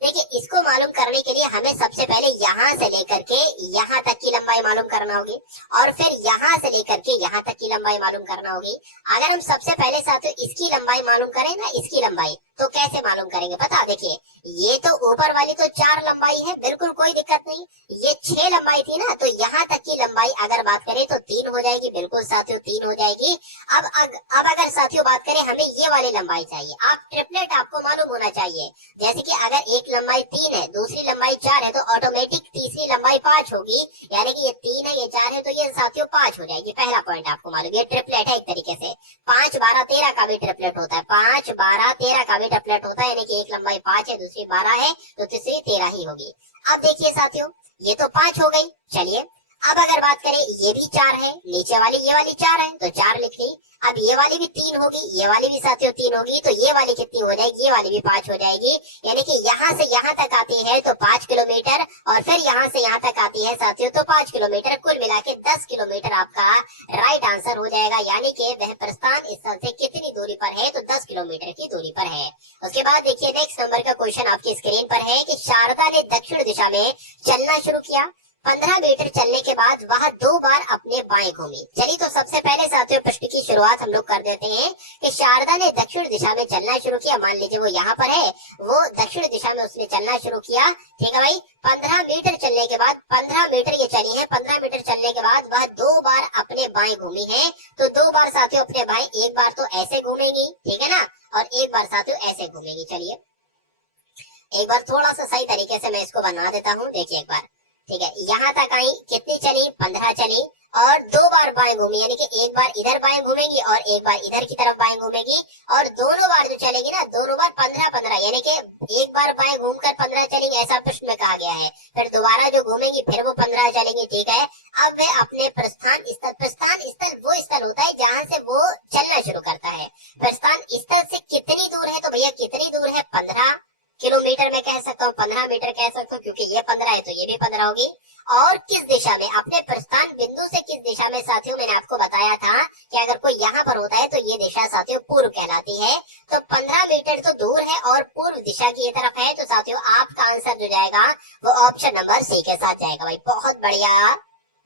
देखिए, इसको मालूम करने के लिए हमें सबसे पहले यहाँ से लेकर के यहाँ तक की लंबाई मालूम करना होगी और फिर यहाँ से लेकर के यहाँ तक की लंबाई मालूम करना होगी। अगर हम सबसे पहले साथियों इसकी लंबाई मालूम करें ना, इसकी लंबाई, तो कैसे मालूम करेंगे पता, देखिए ये तो ऊपर वाली तो 4 लंबाई है, बिल्कुल कोई दिक्कत नहीं, ये 6 लंबाई थी ना, तो यहाँ तक की लंबाई अगर बात करें तो 3 हो जाएगी, बिल्कुल साथियों 3 हो जाएगी। अब अगर साथियों बात करें हमें ये वाली लंबाई चाहिए, आप ट्रिपलेट आपको मालूम होना चाहिए, जैसे कि अगर एक लंबाई 3 है, दूसरी लंबाई 4 है, तो ऑटोमेटिक तीसरी लंबाई 5 होगी, यानी कि ये 3 है, ये 4 है, तो ये साथियों 5 हो जाएगी। पहला पॉइंट आपको मालूम, ये ट्रिपलेट है एक तरीके से, 5 12 13 का भी ट्रिपलेट होता है, 5 12 13 का भी ट्रिपलेट होता है, यानी कि एक लंबाई 5 है, दूसरी 12 है, तो तीसरी 13 ही होगी। अब देखिए साथियों ये तो 5 हो गई। चलिए, अब अगर बात करें ये भी 4 है, नीचे वाली ये वाली 4 है, तो 4 लिख ली। अब ये वाली भी 3 होगी, ये वाली भी साथियों 3 होगी, तो ये वाली कितनी हो जाएगी, ये वाली भी 5 हो जाएगी, यानी कि यहाँ से यहाँ तक आती है तो 5 किलोमीटर और फिर यहाँ से यहाँ तक आती है साथियों तो 5 किलोमीटर, कुल मिला के 10 किलोमीटर आपका राइट आंसर हो जाएगा, यानी कि वह प्रस्थान स्थल से कितनी दूरी पर है, तो 10 किलोमीटर की दूरी पर है। उसके बाद देखिए नेक्स्ट नंबर का क्वेश्चन आपकी स्क्रीन पर है कि शारदा ने दक्षिण दिशा में चलना शुरू किया, 15 मीटर चलने के बाद वह 2 बार अपने बाएं घूमी। चलिए, तो सबसे पहले साथियों प्रश्न की शुरुआत हम लोग कर देते हैं कि शारदा ने दक्षिण दिशा में चलना शुरू किया, मान लीजिए वो यहाँ पर है, वो दक्षिण दिशा में उसने चलना शुरू किया, ठीक है भाई, 15 मीटर चलने के बाद, 15 मीटर ये चली है, 15 मीटर चलने के बाद वह 2 बार अपने बाएं घूमी है, तो 2 बार साथियों अपने बाएं, एक बार तो ऐसे घूमेगी, ठीक है ना, और एक बार साथियों ऐसे घूमेगी। चलिए एक बार थोड़ा सा सही तरीके से मैं इसको बना देता हूँ, देखिए एक बार, ठीक है, यहाँ तक आई, कितनी चली, 15 चली और 2 बार बाएं घूमी, यानी कि एक बार इधर बाएं घूमेगी और एक बार इधर की तरफ बाएं घूमेगी, और दोनों बार जो चलेगी ना, दोनों बार 15 15, यानी कि एक बार बाएं घूमकर 15 चलेंगे, ऐसा प्रश्न में कहा गया है, फिर दोबारा जो घूमेगी फिर वो 15 चलेंगी, ठीक है। अब वे अपने प्रस्थान स्थल वो स्थल होता है जहाँ से वो चलना शुरू करता है, प्रस्थान स्थल से कितनी दूर है, तो भैया कितनी दूर है, 15 किलोमीटर में कह सकता हूँ, 15 मीटर कह सकता हूँ, क्योंकि ये 15 है तो ये भी 15 होगी। और किस दिशा में, अपने प्रस्थान बिंदु से किस दिशा में साथियों, मैंने आपको बताया था कि अगर कोई यहाँ पर होता है तो ये दिशा साथियों पूर्व कहलाती है, तो 15 मीटर तो दूर है और पूर्व दिशा की तरफ है, तो साथियों आपका आंसर जो जाएगा वो ऑप्शन नंबर सी के साथ जाएगा भाई, बहुत बढ़िया,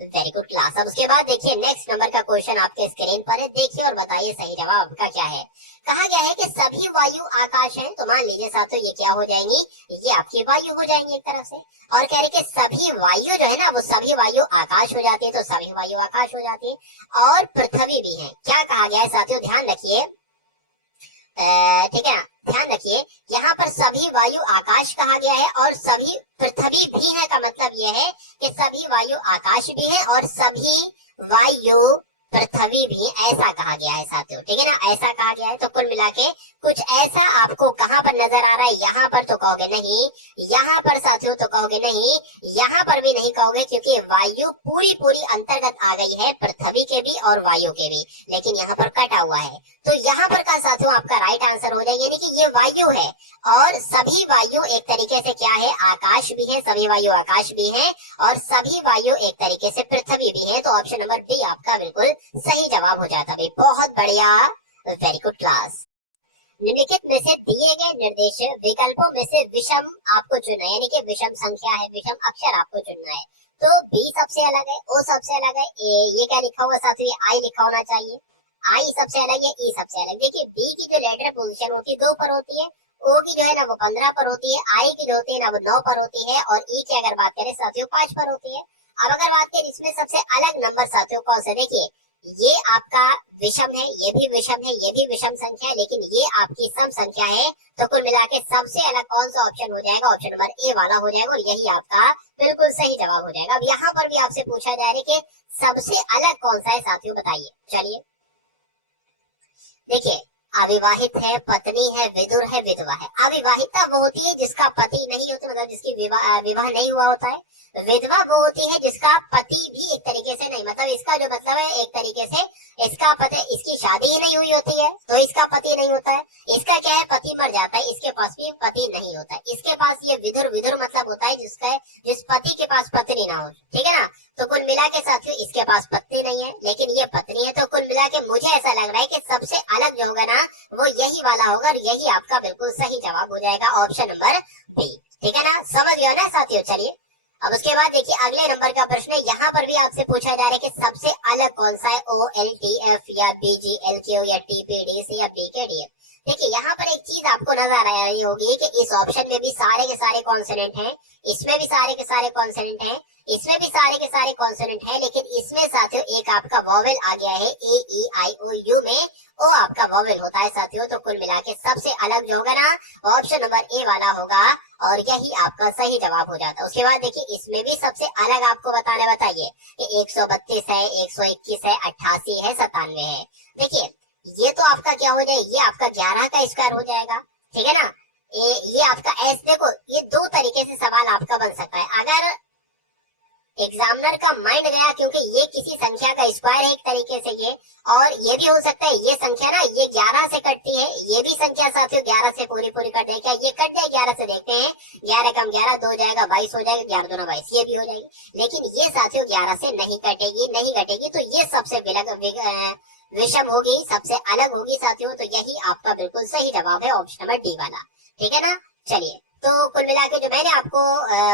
वेरी गुड क्लास। अब उसके बाद देखिए नेक्स्ट नंबर का क्वेश्चन आपके स्क्रीन पर है, देखिए और बताइए सही जवाब आपका क्या है। कहा गया है कि सभी वायु आकाश हैं, तो मान लीजिए साथियों ये क्या हो जाएंगी, ये आपकी वायु हो जाएंगी एक तरफ से, और कह रहे कि सभी वायु जो है ना वो सभी वायु आकाश हो जाती है, तो सभी वायु आकाश हो जाती है, और पृथ्वी भी है। क्या कहा गया है साथियों, ध्यान रखिए, ठीक है, ध्यान रखिए, यहाँ पर सभी वायु आकाश कहा गया है और सभी पृथ्वी भी है, का मतलब यह है कि सभी वायु आकाश भी है और सभी वायु पृथ्वी भी, ऐसा कहा गया है साथियों, ठीक है ना, ऐसा कहा गया है। तो कुल मिला के कुछ ऐसा आपको कहाँ पर नजर आ रहा है, यहाँ पर तो कहोगे नहीं, यहाँ पर साथियों तो कहोगे नहीं, यहाँ पर भी नहीं कहोगे, क्योंकि वायु पूरी पूरी अंतर्गत आ गई है पृथ्वी के भी और वायु के भी, लेकिन यहाँ पर कटा हुआ है, तो यहाँ पर का साथियों आपका राइट आंसर हो जाएगा, यानी कि ये वायु है और सभी वायु एक तरीके से क्या है, आकाश भी है, सभी वायु आकाश भी है और सभी वायु एक तरीके से पृथ्वी भी है, तो ऑप्शन नंबर बी आपका बिल्कुल सही जवाब हो जाता है। बहुत बढ़िया, वेरी गुड क्लास। निम्नलिखित में से दिए गए निर्देश विकल्पों में से विषम आपको चुनना है, यानी कि विषम संख्या है, विषम अक्षर आपको चुनना है, तो बी सबसे अलग है, ओ सबसे अलग है, ये क्या लिखा हुआ साथियों, आई लिखा होना चाहिए, आई सबसे अलग है, ई सबसे अलग। देखिए बी की जो लेटर पोजीशन होती है 2 पर होती है, ओ की जो है ना वो 15 पर होती है, आई की जो होती है ना वो 9 पर होती है, और ई की अगर बात करें साथियों 5 पर होती है। अब अगर बात करें इसमें सबसे अलग नंबर साथियों कौन सा, देखिए ये आपका विषम है, ये भी विषम है, ये भी विषम संख्या है, लेकिन ये आपकी सम संख्या है, तो कुल मिला के सबसे अलग कौन सा ऑप्शन हो जाएगा, ऑप्शन नंबर ए वाला हो जाएगा, और यही आपका बिल्कुल सही जवाब हो जाएगा। अब यहाँ पर भी आपसे पूछा जा रहा है कि सबसे अलग कौन सा है साथियों, बताइए। चलिए देखिए, अविवाहित है, पत्नी है, विधुर है, विधवा है। अविवाहिता वो होती है जिसका पति नहीं होता, मतलब जिसकी विवाह नहीं हुआ होता है। विधवा वो होती है जिसका पति भी एक तरीके से नहीं, मतलब इसका जो मतलब है एक तरीके से इसका पति, इसकी शादी ही नहीं हुई होती है तो इसका पति नहीं होता है। इसका क्या है, पति मर जाता है, इसके पास भी पति नहीं होता है। इसके पास ये विधुर, विधुर मतलब होता है जिस पति के पास पत्नी ना हो, ठीक है ना। तो कुल मिला के साथियों इसके पास पत्नी नहीं है लेकिन ये पत्नी है। तो कुल मिला के मुझे ऐसा लग रहा है कि सबसे अलग जो होगा ना वो यही वाला होगा और यही आपका बिल्कुल सही जवाब हो जाएगा, ऑप्शन नंबर बी, ठीक है ना। समझ गए ना साथियों। चलिए अब उसके बाद देखिए अगले नंबर का प्रश्न है। यहाँ पर भी आपसे पूछा जा रहा है कि सबसे अलग कौन सा है, OLTF या BGLQ या TPDC या PKDF। देखिए यहाँ पर एक चीज आपको नजर आ रही होगी कि इस ऑप्शन में भी सारे के सारे कॉन्सोनेंट हैं, इसमें भी सारे के सारे कॉन्सोनेंट हैं, इसमें भी सारे के सारे कॉन्सोनेंट हैं, लेकिन इसमें साथियों एक आपका वॉवेल आ गया है AEIOU में, वो आपका वॉवेल होता है साथियों। तो कुल मिला के सबसे अलग जो होगा ना ऑप्शन नंबर ए वाला होगा और यही आपका सही जवाब हो जाता है। उसके बाद देखिए इसमें भी सबसे अलग आपको बताइए कि 132 है, 121 है, 88 है, 97 है। देखिए ये तो आपका क्या हो जाए, ये आपका 11 का स्क्वायर हो जाएगा, ठीक है ना। ये आपका एस, देखो ये दो तरीके से सवाल आपका बन सकता है। अगर एग्जामिनर का माइंड गया क्योंकि ये किसी संख्या का स्क्वायर है एक तरीके से ये, और ये भी हो सकता है ये संख्या ना ये 11 से कटती है, ये भी संख्या साथियों 11 से पूरी कट जाए, क्या ये कट जाए 11 से, देखते हैं 11 कम 11 2 हो जाएगा, 22 हो जाएगा, 11 दूना 22, ये भी हो जाएगी। लेकिन ये साथियों 11 से नहीं कटेगी, तो ये सबसे विषम होगी, सबसे अलग होगी साथियों। तो यही आपका बिल्कुल सही जवाब है, ऑप्शन नंबर डी वाला, ठीक है ना। चलिए तो कुल मिला के जो मैंने आपको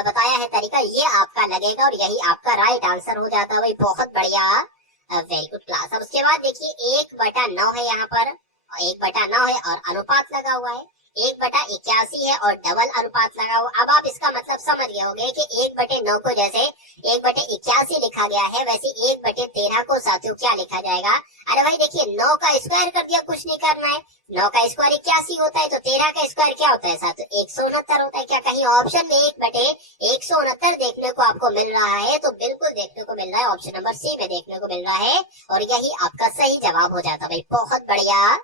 बताया है तरीका, ये आपका लगेगा और यही आपका राइट आंसर हो जाता है भाई। बहुत बढ़िया, वेरी गुड क्लास। अब उसके बाद देखिए 1/9 है यहाँ पर, 1/9 है और अनुपात लगा हुआ है, 1/81 है और डबल अनुपात लगा हुआ। अब आप इसका मतलब समझ गए होंगे कि 1/9 को जैसे 1/81 लिखा गया है वैसे 1/13 को साथियों क्या लिखा जाएगा। अरे भाई देखिए 9 का स्क्वायर कर दिया, कुछ नहीं करना है, 9 का स्क्वायर 81 होता है, तो 13 का स्क्वायर क्या होता है साथियों, 169 होता है। क्या कहीं ऑप्शन में 1/169 देखने को आपको मिल रहा है, तो बिल्कुल देखने को मिल रहा है, ऑप्शन नंबर सी में देखने को मिल रहा है और यही आपका सही जवाब हो जाता है भाई। बहुत बढ़िया,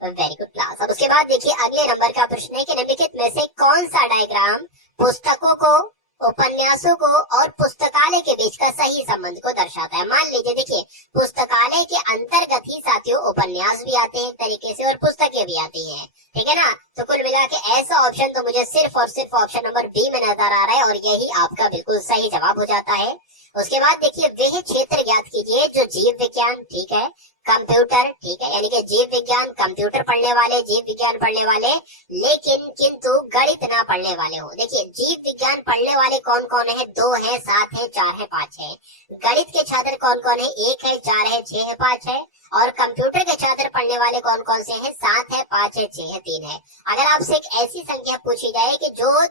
वेरी गुड क्लास। अब उसके बाद देखिए अगले नंबर का प्रश्न है कि निम्नलिखित में से कौन सा डायग्राम पुस्तकों को, उपन्यासों को और पुस्तकालय के बीच का सही संबंध को दर्शाता है। मान लीजिए देखिए पुस्तकालय के अंतर्गत ही साथियों उपन्यास भी आते हैं एक तरीके से और पुस्तकें भी आती हैं, ठीक है ना। तो कुल मिला के ऐसा ऑप्शन तो मुझे सिर्फ और सिर्फ ऑप्शन नंबर बी में नजर आ रहा है और यही आपका बिल्कुल सही जवाब हो जाता है। उसके बाद देखिए वह क्षेत्र ज्ञात कीजिए जो जीव विज्ञान, ठीक है, कंप्यूटर, ठीक है, यानी कि जीव विज्ञान कंप्यूटर पढ़ने वाले, जीव विज्ञान पढ़ने वाले लेकिन किंतु गणित ना पढ़ने वाले हो। देखिए जीव विज्ञान पढ़ने वाले कौन कौन है, 2 है, 7 है, 4 है, 5 है। गणित के छात्र कौन कौन है, 1 है, 4 है, 6 है, 5 है। और कंप्यूटर के छात्र पढ़ने वाले कौन कौन से हैं, 7 है, 5 है, 6 है, 3 है। अगर आपसे एक ऐसी संख्या पूछी जाए कि जो,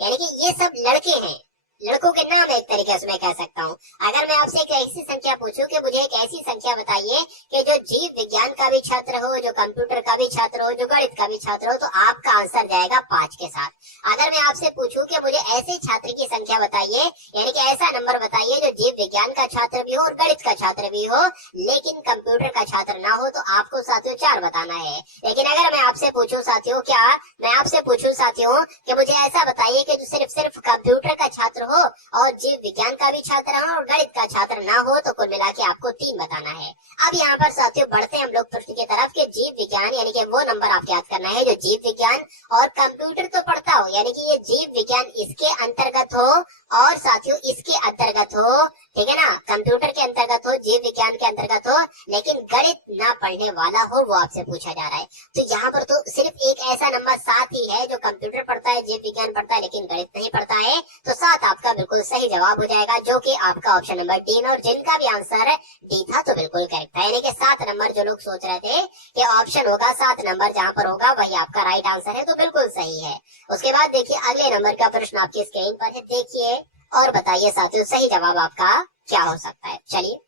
यानी कि ये सब लड़के हैं, लड़कों के नाम एक तरीके से मैं कह सकता हूँ। अगर मैं आपसे एक ऐसी संख्या पूछूं कि मुझे एक ऐसी संख्या बताइए कि जो जीव विज्ञान का भी छात्र हो, जो कंप्यूटर का भी छात्र हो, जो गणित का भी छात्र हो, तो आपका आंसर जाएगा 5 के साथ। अगर मैं आपसे पूछूं कि मुझे ऐसे छात्र की संख्या बताइए, यानी कि ऐसा नंबर बताइए जो जीव विज्ञान का छात्र भी हो और गणित का छात्र भी हो लेकिन कंप्यूटर का छात्र ना हो, तो आपको साथियों 4 बताना है। लेकिन अगर मैं आपसे पूछूं साथियों, क्या मैं आपसे पूछूं साथियों कि मुझे ऐसा बताइए कि जो सिर्फ कंप्यूटर का छात्र हो और जीव विज्ञान का भी छात्र हो और गणित का छात्र ना हो, तो कुल मिला के आपको 3 बताना है। अब यहाँ पर साथियों बढ़ते हैं हम लोग प्रश्न की तरफ कि जीव विज्ञान यानी कि वो नंबर आपको याद करना है जो जीव विज्ञान और कंप्यूटर तो पढ़ता हो, यानी कि ये जीव विज्ञान इसके अंतर्गत हो और साथियों इसके अंतर्गत हो, ठीक है ना, कंप्यूटर के अंतर्गत हो, जीव विज्ञान के अंतर्गत हो लेकिन गणित ना पढ़ने वाला हो, वो आपसे पूछा जा रहा है। तो यहाँ पर तो सिर्फ एक ऐसा नंबर 7 ही है जो कंप्यूटर पढ़ता है, जीव विज्ञान पढ़ता है लेकिन गणित नहीं पढ़ता है, तो 7 आपका बिल्कुल सही जवाब हो जाएगा जो कि आपका ऑप्शन नंबर डी में, और जिनका भी आंसर डी था तो बिल्कुल करेक्ट है। यानी कि 7 नंबर जो लोग सोच रहे थे कि ऑप्शन होगा 7 नंबर जहाँ पर होगा वही आपका राइट आंसर है, तो बिल्कुल सही है। उसके बाद देखिए अगले नंबर का प्रश्न आपकी स्क्रीन पर है, देखिए और बताइए साथियों सही जवाब आपका क्या हो सकता है। चलिए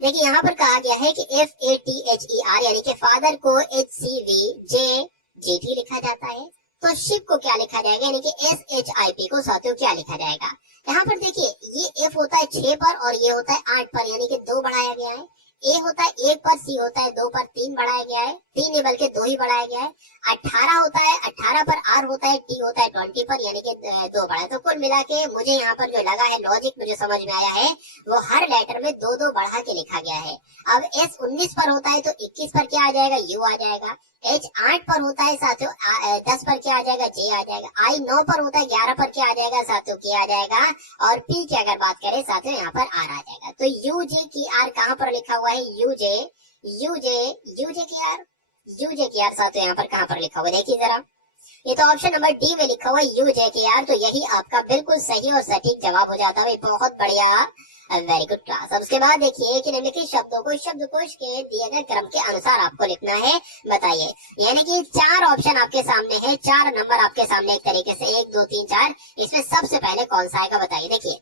देखिए यहाँ पर कहा गया है कि FATHER यानी कि फादर को HCVJGT लिखा जाता है, तो शिप को क्या लिखा जाएगा, यानी कि SHIP को साथियों क्या लिखा जाएगा। यहाँ पर देखिए ये F होता होता है 6 पर और ये होता है 8 पर, यानी कि 2 बढ़ाया गया है। ए होता है 1 पर, सी होता है 2 पर, 3 बढ़ाया गया है, 3 नहीं बल्कि 2 ही बढ़ाया गया है। 18 होता है 18 पर, आर होता है टी होता है 20 पर, यानी कि 2 बढ़ा। तो कुल मिला के मुझे यहाँ पर जो लगा है, लॉजिक मुझे समझ में आया है, वो हर लेटर में 2-2 बढ़ा के लिखा गया है। अब एस 19 पर होता है तो 21 पर क्या आ जाएगा, यू आ जाएगा। एच 8 पर होता है साथियों, 10 पर क्या आ जाएगा, जे आ जाएगा। आई 9 पर होता है, 11 पर क्या आ जाएगा साथियों, के आ जाएगा। और पी की अगर बात करें साथियों, यहाँ पर आर आ जाएगा। तो यूजे की आर कहाँ पर लिखा हुआ है, यूजे यूजे यूजे की आर, यूजे की आर साथियों यहाँ पर कहाँ पर लिखा हुआ है, देखिए जरा। ये तो ऑप्शन नंबर डी में लिखा हुआ है यूजे के आर, तो यही आपका बिल्कुल सही और सटीक जवाब हो जाता है। बहुत बढ़िया, वेरी गुड क्लास। अब उसके बाद देखिए कि निम्नलिखित शब्दों को शब्दकोश के दिए गए क्रम के अनुसार आपको लिखना है, बताइए। यानी कि 4 ऑप्शन आपके सामने है, 4 नंबर आपके सामने एक तरीके से, 1 2 3 4। इसमें सबसे पहले कौन सा आएगा बताइए। देखिए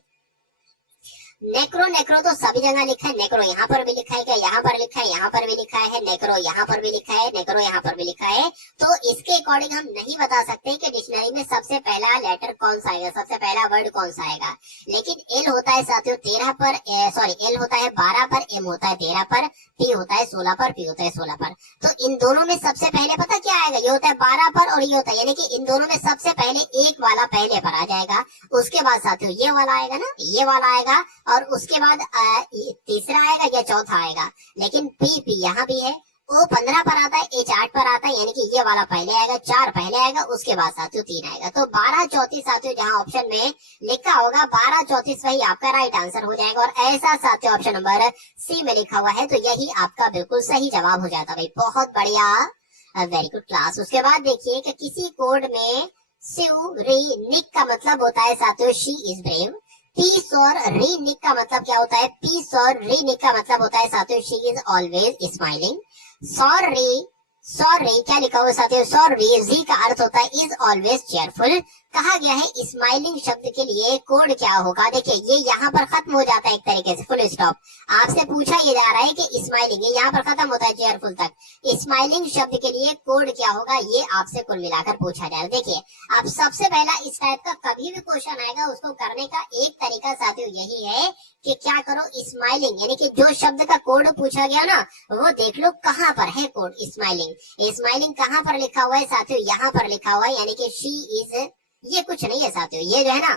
नेक्रो, नेक्रो तो सभी जगह लिखा है, नेक्रो यहाँ पर भी लिखा है, क्या यहाँ पर लिखा है, यहाँ पर भी लिखा है, नेक्रो यहाँ पर भी लिखा है, नेक्रो यहाँ पर भी लिखा है। तो इसके अकॉर्डिंग हम नहीं बता सकते कि डिक्शनरी में सबसे पहला लेटर कौन सा आएगा, सबसे पहला वर्ड कौन सा आएगा। लेकिन एल होता है साथियों 13 पर, सॉरी एल होता है 12 पर, एम होता है 13 पर, टी होता है 16 पर, पी होता है 16 पर। तो इन दोनों में सबसे पहले पता क्या आएगा, ये होता है 12 पर और ये होता है, यानी कि इन दोनों में सबसे पहले एक वाला पहले पर आ जाएगा। उसके बाद साथियों ये वाला आएगा ना, ये वाला आएगा, और उसके बाद तीसरा आएगा या चौथा आएगा। लेकिन पी यहाँ भी है, ओ 15 पर आता है, एच 8 पर आता है, यानी कि ये वाला पहले आएगा, 4 पहले आएगा, उसके बाद साथियों 3 आएगा। तो 12 34 साथियों जहाँ ऑप्शन में लिखा होगा 12 34 वही आपका राइट आंसर हो जाएगा। और ऐसा साथियों ऑप्शन नंबर सी में लिखा हुआ है, तो यही आपका बिल्कुल सही जवाब हो जाता है। बहुत बढ़िया, वेरी गुड क्लास। उसके बाद देखिए कि किसी कोड में सिव री निक का मतलब होता है साथियों शी इज ब्रेव। पीस और री निक का मतलब क्या होता है, पीस और री निक का मतलब होता है साथियों she is always smiling. Sorry, sorry क्या लिखा हुआ है साथियों, सॉरी जी का अर्थ होता है इज ऑलवेज चेयरफुल। कहा गया है स्माइलिंग शब्द के लिए कोड क्या होगा। देखिए ये यहाँ पर खत्म हो जाता है एक तरीके से, फुल स्टॉप। आपसे पूछा ये जा रहा है कि स्माइलिंग, ये यहाँ पर खत्म होता है चेयरफुल तक। स्माइलिंग शब्द के लिए कोड क्या होगा, ये आपसे कुल मिलाकर पूछा जा रहा है। देखिए अब सबसे पहला इस टाइप का कभी भी क्वेश्चन आएगा, उसको करने का एक तरीका साथियों यही है कि क्या करो, स्माइलिंग यानी कि जो शब्द का कोड पूछा गया ना, वो देख लो कहाँ पर है कोड। स्माइलिंग, स्माइलिंग कहाँ पर लिखा हुआ है साथियों, यहाँ पर लिखा हुआ है, यानी कि शी इज, ये कुछ नहीं है साथियों, ये जो है ना,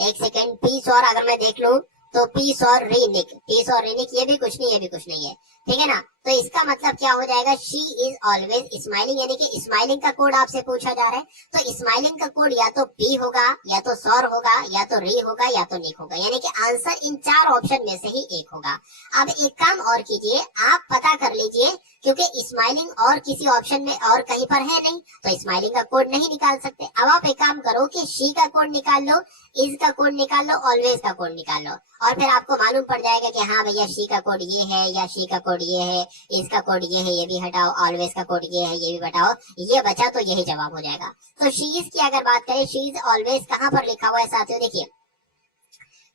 एक सेकेंड, पीस और अगर मैं देख लूं तो पीस और रीनिक, पीस और रीनिक ये भी कुछ नहीं, ये भी कुछ नहीं है, ठीक है ना। तो इसका मतलब क्या हो जाएगा, शी इज ऑलवेज स्माइलिंग, यानी कि स्माइलिंग का कोड आपसे पूछा जा रहा है, तो स्माइलिंग का कोड या तो पी होगा, या तो सॉर होगा, या तो री होगा, या तो निक होगा, यानी कि आंसर इन 4 ऑप्शन में से ही एक होगा। अब एक काम और कीजिए, आप पता कर लीजिए, क्योंकि स्माइलिंग और किसी ऑप्शन में और कहीं पर है नहीं, तो स्माइलिंग का कोड नहीं निकाल सकते। अब आप एक काम करो कि शी का कोड निकाल लो, इज का कोड निकाल लो, ऑलवेज का कोड निकाल लो, और फिर आपको मालूम पड़ जाएगा कि हाँ भैया शी का कोड ये है, या शी का कोड ये है, इसका कोड ये है, ये भी हटाओ, ऑलवेज का कोड ये है, ये भी हटाओ, ये बचा, तो यही जवाब हो जाएगा। तो शी इज की अगर बात करें, शी इज ऑलवेज कहाँ पर लिखा हुआ है साथियों, देखिए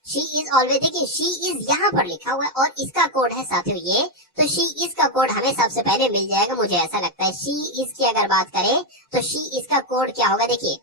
शी इज ऑलवेज, देखिए शी इज यहाँ पर लिखा हुआ है और इसका कोड है साथियों ये, तो शी इज का कोड हमें सबसे पहले मिल जाएगा, मुझे ऐसा लगता है। शी इज की अगर बात करें तो शी इज का कोड क्या होगा, देखिए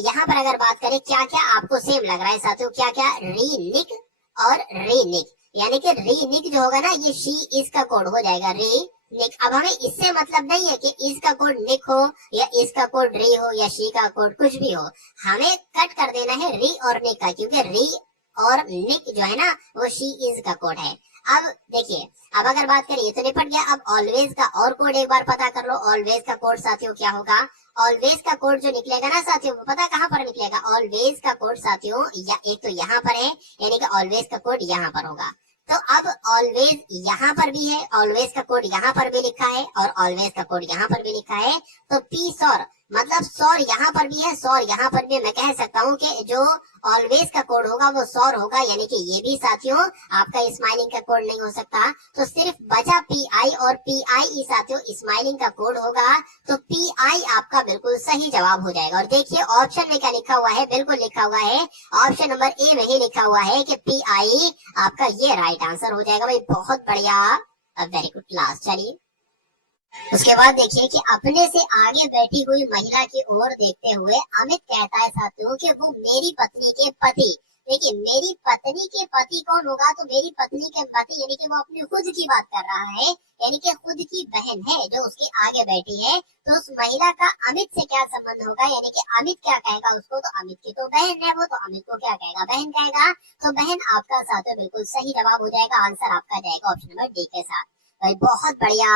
यहाँ पर अगर बात करें क्या क्या आपको सेम लग रहा है साथियों, क्या क्या, री निक और री निक, यानी कि री निक जो होगा ना, ये शी इज का कोड हो जाएगा, री निक। अब हमें इससे मतलब नहीं है कि इसका कोड निक हो या इसका कोड री हो या शी का कोड कुछ भी हो, हमें कट कर देना है री और निक का, क्योंकि री और निक जो है ना वो शी इज का कोड है। अब देखिए, अब अगर बात करें ये तो निपट गया, अब ऑलवेज का और कोड एक बार पता कर लो। ऑलवेज का कोड साथियों क्या होगा, ऑलवेज का कोड जो निकलेगा ना साथियों, वो पता कहाँ पर निकलेगा, ऑलवेज का कोड साथियों या एक तो यहाँ पर है, यानी कि ऑलवेज का कोड यहाँ पर होगा। तो अब ऑलवेज यहाँ पर भी है, ऑलवेज का कोड यहाँ पर भी लिखा है, और ऑलवेज का कोड यहाँ पर भी लिखा है। तो पी सॉर मतलब सॉर यहाँ पर भी है, सॉर यहाँ पर भी, मैं कह सकता हूँ कि जो ऑलवेज का कोड होगा वो सॉर होगा, यानी कि ये भी साथियों आपका स्माइलिंग का कोड नहीं हो सकता। तो सिर्फ बचा पी आई, और पी आई साथियों स्माइलिंग का कोड होगा, तो पी आई आपका बिल्कुल सही जवाब हो जाएगा। और देखिए ऑप्शन में क्या लिखा हुआ है, बिल्कुल लिखा हुआ है ऑप्शन नंबर ए में ही लिखा हुआ है कि पी आई आपका ये राइट आंसर हो जाएगा भाई। बहुत बढ़िया, वेरी गुड क्लास। चलिए उसके बाद देखिए कि अपने से आगे बैठी हुई महिला की ओर देखते हुए अमित कहता है साथियों कि वो मेरी पत्नी के पति देखिए मेरी पत्नी के पति कौन होगा, तो मेरी पत्नी के पति यानी कि वो अपनी खुद की बात कर रहा है, यानी कि खुद की बहन है जो उसके आगे बैठी है। तो उस महिला का अमित से क्या संबंध होगा, यानी कि अमित क्या कहेगा उसको, तो अमित की तो बहन है वो, तो अमित को क्या कहेगा, बहन कहेगा। तो बहन आपका साथ बिल्कुल सही जवाब हो जाएगा, आंसर आपका जाएगा ऑप्शन नंबर डी के साथ। भाई बहुत बढ़िया,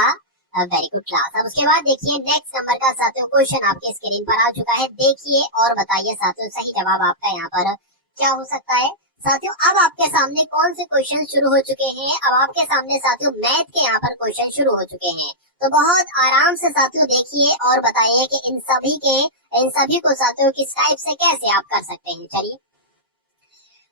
वेरी गुड क्लास। अब उसके बाद देखिए नेक्स्ट नंबर का साथियों क्वेश्चन आपके स्क्रीन पर आ चुका है, देखिए और बताइए साथियों सही जवाब आपका यहाँ पर क्या हो सकता है। साथियों अब आपके सामने कौन से क्वेश्चन शुरू हो चुके हैं, अब आपके सामने साथियों मैथ के यहाँ पर क्वेश्चन शुरू हो चुके हैं। तो बहुत आराम से साथियों देखिए और बताइए कि इन सभी को साथियों किस टाइप से कैसे आप कर सकते हैं। चलिए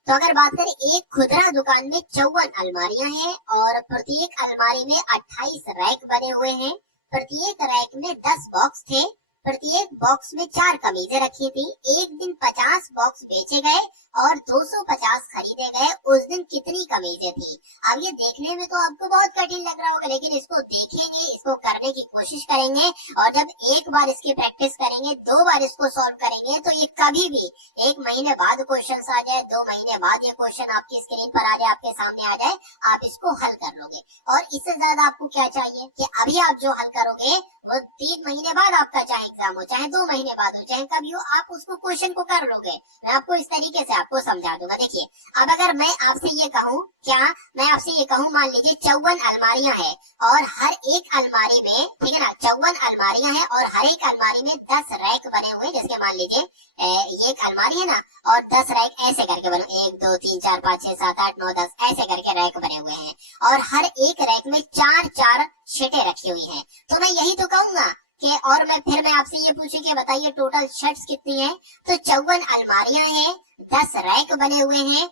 तो अगर बात करें, एक खुदरा दुकान में 54 अलमारियां हैं और प्रत्येक अलमारी में 28 रैक बने हुए हैं। प्रत्येक रैक में 10 बॉक्स थे। प्रत्येक बॉक्स में 4 कमीजें रखी थी। एक दिन 50 बॉक्स बेचे गए और 250 खरीदे गए। उस दिन कितनी कमीजें थी। अब ये देखने में तो आपको बहुत कठिन लग रहा होगा, लेकिन इसको देखेंगे, इसको करने की कोशिश करेंगे और जब एक बार इसकी प्रैक्टिस करेंगे, 2 बार इसको सॉल्व करेंगे, तो ये कभी भी 1 महीने बाद क्वेश्चन आ जाए, 2 महीने बाद ये क्वेश्चन आपकी स्क्रीन पर आ जाए, आपके सामने आ जाए, आप इसको हल कर लोगे। और इससे ज्यादा आपको क्या चाहिए कि अभी आप जो हल करोगे वो 3 महीने बाद आपका चाहे एग्जाम हो, चाहे 2 महीने बाद हो, चाहे कभी हो, आप उसको क्वेश्चन को कर लोगे। मैं आपको इस तरीके से आपको समझा दूंगा। देखिए अब अगर मैं आपसे ये कहूँ, क्या मैं आपसे ये कहूँ, मान लीजिए 54 अलमारियां हैं और हर एक अलमारी में, ठीक है ना, 54 अलमारियां हैं और हर एक अलमारी में 10 रैक बने हुए, जैसे मान लीजिए ये एक अलमारी है ना, और 10 रैक ऐसे करके बने, 1 2 3 4 5 6 7 8 9 10 ऐसे करके रैक बने हुए हैं और हर एक रैक में 4 शीटें रखी हुई हैं। तो मैं यही तो कहूंगा कि, और मैं आपसे ये पूछूं कि बताइए टोटल शर्ट्स कितनी है, तो 54 अलमारियां हैं, 10 रैक बने हुए हैं,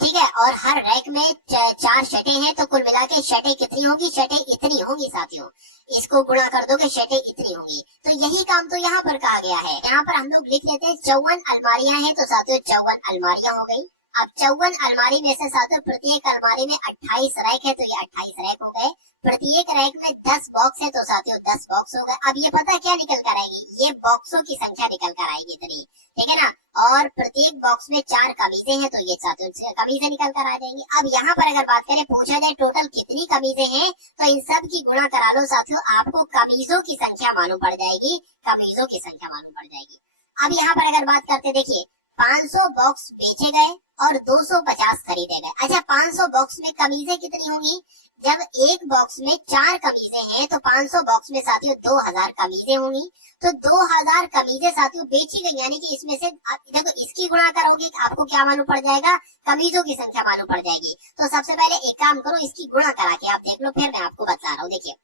ठीक है, और हर रैक में 4 शर्टें हैं, तो कुल मिला के शर्टें कितनी होंगी, शर्टें इतनी होंगी साथियों। इसको गुणा कर दोगे शर्टें इतनी होंगी। तो यही काम तो यहाँ पर कहा गया है। यहाँ पर हम लोग लिख लेते हैं 54 अलमारियां हैं, तो साथियों 54 अलमारियां हो गई। अब 54 अलमारी में से साथियों प्रत्येक अलमारी में 28 रैक है, तो ये 28 रैक हो गए। प्रत्येक रैक में 10 बॉक्स है, तो साथियों 10 बॉक्स हो गए। अब ये पता क्या निकल कर आएगी, ये बॉक्सों की संख्या निकल कर आएगी इतनी, ठीक है ना, और प्रत्येक बॉक्स में 4 कमीजें हैं, तो ये साथियों कमीजें निकल कर आ जाएंगी। अब यहाँ पर अगर बात करें, पूछा जाए टोटल कितनी कमीजें हैं, तो इन सब की गुणा करा लो साथियों, आपको कमीजों की संख्या मालूम पड़ जाएगी, कमीजों की संख्या मालूम पड़ जाएगी। अब यहाँ पर अगर बात करते, देखिए 500 बॉक्स बेचे गए और 250 खरीदे गए। अच्छा 500 बॉक्स में कमीजें कितनी होंगी, जब एक बॉक्स में 4 कमीजें हैं, तो 500 बॉक्स में साथियों 2000 कमीजें होंगी। तो 2000 कमीजें साथियों बेची गई, यानी कि इसमें से देखो इसकी गुणा करोगे आपको क्या मालूम पड़ जाएगा, कमीजों की संख्या मालूम पड़ जाएगी। तो सबसे पहले एक काम करो, इसकी गुणा करा के आप देख लो, फिर मैं आपको बता रहा हूँ। देखिए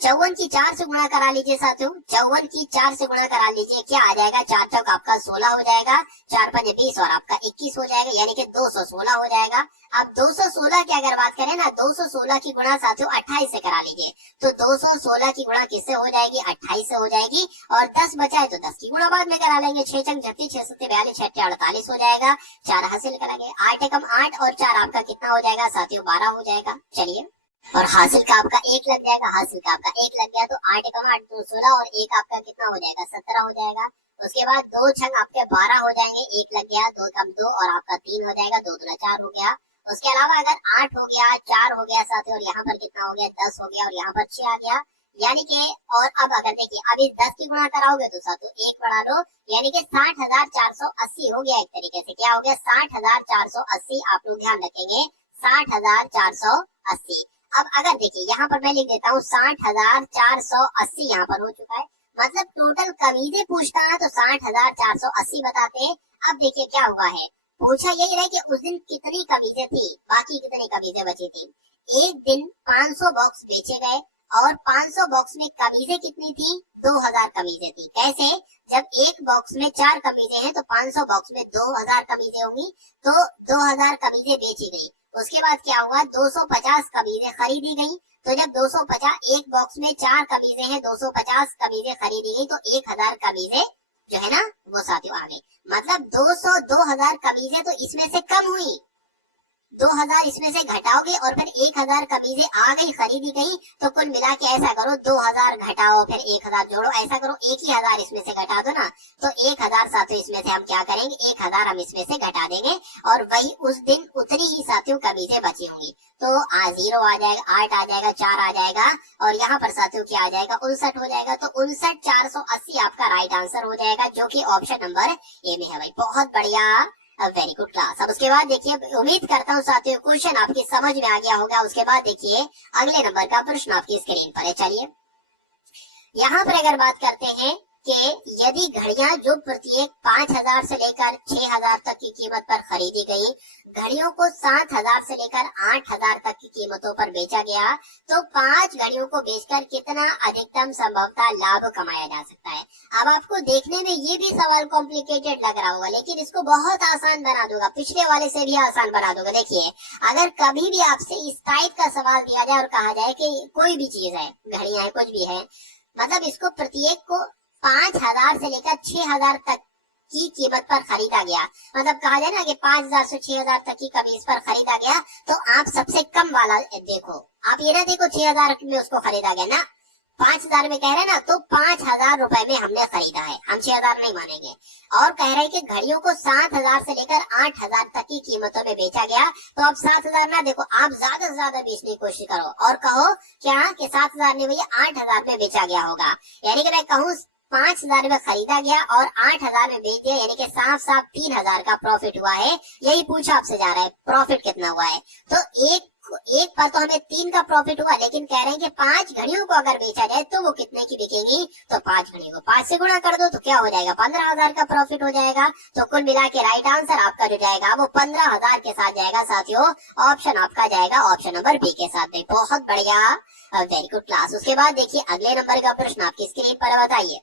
54 की 4 से गुणा करा लीजिए साथियों, 54 की 4 से गुणा करा लीजिए, क्या आ जाएगा, 4 चौक आपका 16 हो जाएगा, 4 पंजे 20 और आपका 21 हो जाएगा, यानी कि 216 हो जाएगा। अब 216 की अगर बात करें ना, 216 की गुणा साथियों 28 से करा लीजिए, तो 216 की गुणा किससे हो जाएगी, 28 से हो जाएगी। और 10 बचा है तो 10 की गुणा बाद में करा लेंगे, 6 चंग 36, 6 सत्ते 42, 6 48 हो जाएगा। 4 हासिल करेंगे, 8 एकम 8 और 4 आपका कितना हो जाएगा साथियों, 12 हो जाएगा। चलिए और हासिल का आपका 1 लग जाएगा, हासिल का आपका 1 लग गया, तो 8 एकम 8 2 16 और 1 आपका कितना हो जाएगा, 17 हो जाएगा। उसके बाद 2 छंग आपके 12 हो जाएंगे, 1 लग गया, 2 कम 2 और आपका 3 हो जाएगा, 2 दूना 4 हो गया। उसके अलावा अगर 8 हो गया, 4 हो गया साथियों, और यहाँ पर कितना हो गया, 10 हो गया और यहाँ पर 6 आ गया, यानी कि, और अब अगर देखिए अब इस 10 की गुणा कराओगे तो साथियों 1 बढ़ा लो, यानी कि 60,480 हो गया। एक तरीके से क्या हो गया, 60,480, आप लोग ध्यान रखेंगे 60,480। अब अगर देखिए यहाँ पर मैं लिख देता हूँ 60,480 यहाँ पर हो चुका है, मतलब टोटल कमीजें पूछता है तो 60,480 बताते हैं। अब देखिए क्या हुआ है, पूछा यही रहे कि उस दिन कितनी कमीजें थी, बाकी कितनी कमीजें बची थी। एक दिन 500 बॉक्स बेचे गए और 500 बॉक्स में कमीजें कितनी थी, 2000 कमीजें थी। कैसे, जब एक बॉक्स में 4 कमीजें हैं तो 500 बॉक्स में 2000 कमीजें होंगी, तो 2000 कमीजें बेची गई। उसके बाद क्या हुआ, 250 कमीजें खरीदी गई। तो जब 250, एक बॉक्स में 4 कमीजें हैं, 250 कमीजें खरीदी गई, तो 1000 कमीजें जो है ना वो साथियों आ गई। मतलब 2000 कमीजें तो इसमें से कम हुई, 2000 इसमें से घटाओगे और फिर 1000 कमीजें आ गई, खरीदी गई, तो कुल मिला के ऐसा करो 2000 घटाओ फिर 1000 जोड़ो, ऐसा करो एक ही 1000 इसमें से घटा दो ना, तो 1000 साथियों इसमें से हम क्या करेंगे, 1000 हम इसमें से घटा देंगे और वही उस दिन उतनी ही साथियों कमीजें बची होंगी। तो 0 आ जाएगा, 8 आ जाएगा, 4 आ जाएगा और यहाँ पर साथियों क्या आ जाएगा, 59 हो जाएगा। तो 59,480 आपका राइट आंसर हो जाएगा, जो कि ऑप्शन नंबर ए में है भाई। बहुत बढ़िया, वेरी गुड क्लास। अब उसके बाद देखिए, उम्मीद करता हूँ साथियों क्वेश्चन आपकी समझ में आ गया होगा। उसके बाद देखिए अगले नंबर का प्रश्न आपकी स्क्रीन पर है। चलिए यहाँ पर अगर बात करते हैं कि यदि घड़ियां जो प्रत्येक 5000 से लेकर 6000 तक की कीमत पर खरीदी गई, घड़ियों को 7000 से लेकर 8000 तक की कीमतों पर बेचा गया, तो 5 घड़ियों को बेचकर कितना अधिकतम संभवतः लाभ कमाया जा सकता है। अब आपको देखने में ये भी सवाल कॉम्प्लिकेटेड लग रहा होगा, लेकिन इसको बहुत आसान बना दूंगा, पिछले वाले से भी आसान बना दूंगा। देखिए, अगर कभी भी आपसे इस टाइप का सवाल दिया जाए और कहा जाए कि कोई भी चीज है, घड़ियां है, कुछ भी है, मतलब इसको प्रत्येक को 5000 से लेकर 6000 तक की कीमत पर खरीदा गया, मतलब कहा जाए ना कि 5000 से 6000 तक की कमीज पर खरीदा गया, तो आप सबसे कम वाला देखो, आप ये ना देखो 6000 में उसको खरीदा गया ना, 5000 में कह रहे हैं ना, तो 5000 रुपए में हमने खरीदा है, हम 6000 नहीं मानेंगे। और कह रहे हैं कि घड़ियों को 7000 से लेकर 8000 तक की कीमतों में बेचा गया, तो अब 7000 ना देखो, आप ज्यादा से ज्यादा बेचने की कोशिश करो और कहो क्या कि 7000 ने भैया 8000 में बेचा गया होगा, यानी कि मैं कहूँ 5000 में खरीदा गया और 8000 में बेच दिया, यानी कि साफ साफ 3000 का प्रॉफिट हुआ है। यही पूछा आपसे जा रहा है, प्रॉफिट कितना हुआ है। तो एक पर तो हमें 3 का प्रॉफिट हुआ, लेकिन कह रहे हैं कि 5 घड़ियों को अगर बेचा जाए तो वो कितने की बिकेंगी, तो 5 घड़ियों को 5 से गुणा कर दो तो क्या हो जाएगा, 15000 का प्रॉफिट हो जाएगा। तो कुल मिला के राइट आंसर आपका जो जाएगा वो 15000 के साथ जाएगा साथियों। ऑप्शन आपका जाएगा ऑप्शन नंबर बी के साथ में। बहुत बढ़िया, वेरी गुड क्लास। उसके बाद देखिए अगले नंबर का प्रश्न आपकी स्क्रीन पर, बताइए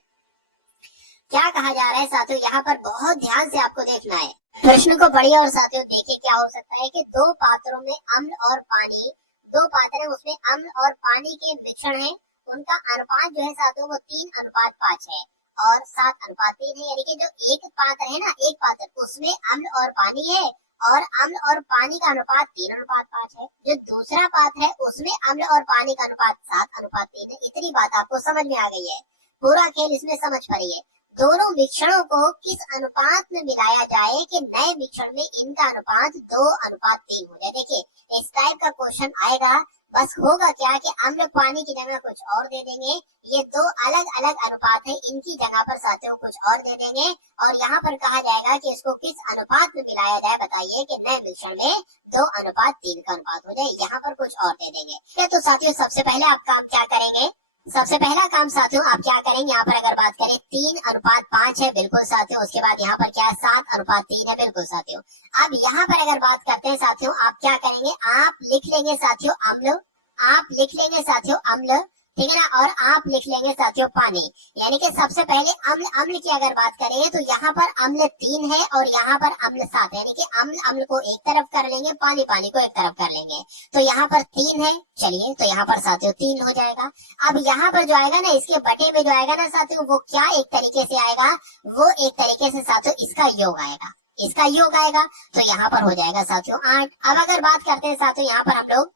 क्या कहा जा रहा है साथियों। यहाँ पर बहुत ध्यान से आपको देखना है, प्रश्न को पढ़िए और साथियों देखिए क्या हो सकता है कि दो पात्रों में अम्ल और पानी, दो पात्र है उसमें अम्ल और पानी के मिश्रण है, उनका अनुपात जो है साथियों वो 3:5 है और 7:3 है, यानी कि जो एक पात्र है ना, एक पात्र उसमें अम्ल और पानी है और अम्ल और पानी का अनुपात 3:5 है। जो दूसरा पात्र है उसमें अम्ल और पानी का अनुपात 7:3 है। इतनी बात आपको समझ में आ गई है, पूरा खेल इसमें समझ पड़िए। दोनों मिश्रणों को किस अनुपात में मिलाया जाए कि नए मिश्रण में इनका अनुपात 2:3 हो जाए। देखिए इस टाइप का क्वेश्चन आएगा, बस होगा क्या कि अम्ल पानी की जगह कुछ और दे देंगे, ये दो अलग अलग अनुपात है, इनकी जगह पर साथियों कुछ और दे देंगे और यहाँ पर कहा जाएगा कि इसको किस अनुपात में मिलाया जाए, बताइए कि नए मिश्रण में 2:3 का अनुपात हो जाए, यहाँ पर कुछ और दे देंगे। तो साथियों सबसे पहले आप काम क्या करेंगे, सबसे पहला काम साथियों आप क्या करेंगे, यहाँ पर अगर बात करें 3:5 है, बिल्कुल साथियों। उसके बाद यहाँ पर क्या है 7:3 है, बिल्कुल साथियों। अब यहाँ पर अगर बात करते हैं साथियों, आप क्या करेंगे, आप लिख लेंगे साथियों अम्ल, आप लिख लेंगे साथियों अम्ल, ठीक है ना, और आप लिख लेंगे साथियों पानी। यानी कि सबसे पहले अम्ल की अगर बात करें तो यहाँ पर अम्ल 3 है और यहाँ पर अम्ल 7 है, यानी कि अम्ल को एक तरफ कर लेंगे, पानी को एक तरफ कर लेंगे, तो यहाँ पर 3 है। चलिए तो यहाँ पर साथियों 3 हो जाएगा। अब यहाँ पर जो आएगा ना, इसके बटे में जो आएगा ना साथियों, वो क्या एक तरीके से आएगा, वो एक तरीके से साथियों इसका योग आएगा, इसका योग आएगा, तो यहाँ पर हो जाएगा साथियों 8। अब अगर बात करते हैं साथियों यहाँ पर हम लोग,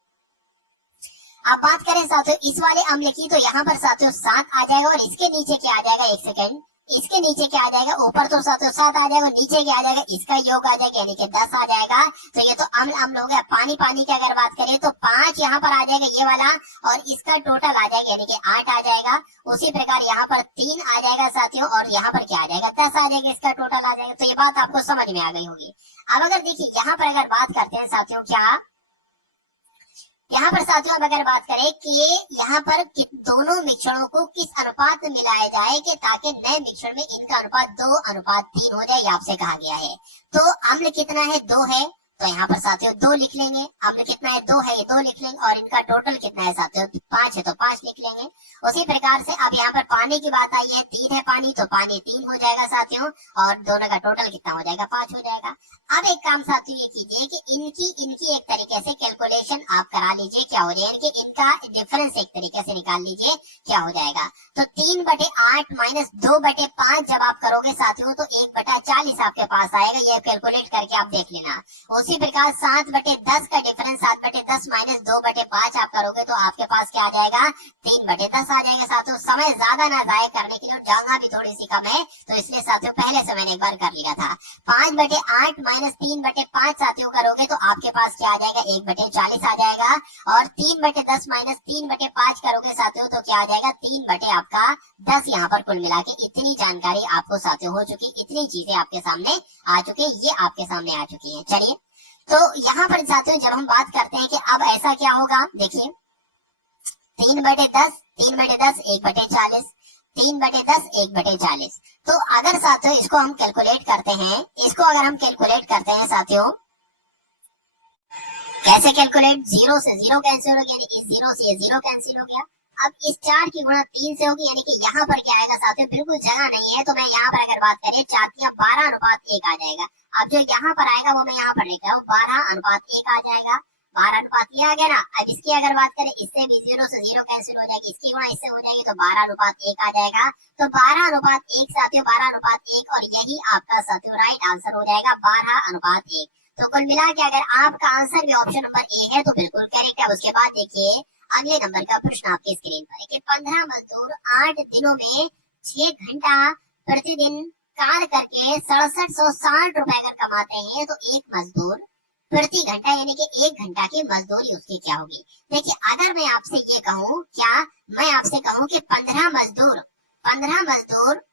अब बात करें साथियों इस वाले अम्ल की, तो यहाँ पर साथियों 7 आ जाएगा और इसके नीचे क्या आ जाएगा, एक सेकेंड, इसके नीचे क्या आ जाएगा, ऊपर तो साथियों 7 आ जाएगा, नीचे क्या आ जाएगा, इसका योग आ जाएगा, यानी कि 10 आ जाएगा। तो ये तो अम्ल हो गया। पानी की अगर बात करें तो 5 यहाँ पर आ जाएगा ये वाला और इसका टोटल आ जाएगा, यानी कि 8 आ जाएगा। उसी प्रकार यहाँ पर 3 आ जाएगा साथियों और यहाँ पर क्या आ जाएगा, 10 आ जाएगा, इसका टोटल आ जाएगा। तो ये बात आपको समझ में आ गई होगी। अब अगर देखिए यहाँ पर अगर बात करते हैं साथियों, क्या यहाँ पर साथियों अब अगर बात करें कि यहाँ पर दोनों मिश्रणों को किस अनुपात में मिलाया जाए कि ताकि नए मिश्रण में इनका अनुपात 2:3 हो जाए, ये आपसे कहा गया है। तो अम्ल कितना है, 2 है, तो यहाँ पर साथियों 2 लिख लेंगे। अम्ल कितना है, 2 है, ये 2 लिख लेंगे और इनका टोटल कितना है साथियों 5 है, तो 5 लिख लेंगे। उसी प्रकार से अब यहाँ पर पानी की बात आई है, 3 है पानी, तो पानी 3 हो जाएगा साथियों और दोनों का टोटल कितना हो जाएगा, 5 हो जाएगा। अब एक काम साथियों ये कीजिए कि इनकी एक तरीके से कैलकुलेशन आप करा लीजिए, क्या हो जाएगा कि इनका डिफरेंस एक तरीके से निकाल लीजिए, क्या हो जाएगा। तो 3/8 माइनस 2/5 जब आप करोगे साथियों तो 1/40 आपके पास आएगा, ये कैलकुलेट करके आप देख लेना। उसी उसी प्रकार 7/10 का डिफरेंस 7/10 माइनस 2/5 आप करोगे तो आपके पास क्या आ जाएगा, 3/10 आ जाएगा साथियों। समय ज्यादा ना जाया करने के लिए, जगह भी थोड़ी सी कम है तो इसलिए साथियों पहले से मैंने एक बार कर लिया था। 5/8 माइनस 3/5 साथियों करोगे तो आपके पास क्या आ जाएगा, 1/40 आ जाएगा। और 3/10 माइनस 3/5 करोगे साथियों तो क्या आ जाएगा, 3/10 यहाँ पर कुल मिला के इतनी जानकारी आपको साथियों हो चुकी, इतनी चीजें आपके सामने आ चुकी, ये आपके सामने आ चुकी है। चलिए तो यहाँ पर साथियों जब हम बात करते हैं कि अब ऐसा क्या होगा, देखिए 3/10 3/10 1/40, 3/10 1/40। तो अगर साथियों इसको हम कैलकुलेट करते हैं, इसको अगर हम कैलकुलेट करते हैं साथियों, कैसे कैलकुलेट, 0 से 0 कैंसिल हो गया, यानी इस 0 से ये 0 कैंसिल हो गया। अब इस 4 की गुणा 3 से होगी, यानी कि यहाँ पर क्या आएगा साथियों, बिल्कुल जगह नहीं है तो मैं यहाँ पर अगर बात करें 4 12/1 आ जाएगा। अब जो यहाँ पर आएगा वो मैं यहाँ पर लिख रहा हूँ 12/1 आ जाएगा। 12 आ गया ना। अब इसकी अगर बात करें, इससे भी 0 से 0 कैंसिल हो जाएगी, इसकी गुणा इससे हो जाएगी तो 12/1 आ जाएगा। तो 12/1 साथियों 12/1, और यही आपका साथियों राइट आंसर हो जाएगा 12/1। तो कुल मिला के अगर आपका आंसर भी ऑप्शन नंबर ए है तो बिल्कुल करेक्ट है। उसके बाद देखिए अगले नंबर का प्रश्न आपकी स्क्रीन पर है कि 15 मजदूर 8 दिनों में 6 घंटा प्रतिदिन कार्य करके 6760 रुपए अगर कमाते हैं तो एक मजदूर प्रति घंटा यानी कि 1 घंटा की मजदूरी उसकी क्या होगी। देखिए अगर मैं आपसे ये कहूँ, क्या मैं आपसे कहूँ कि 15 मजदूर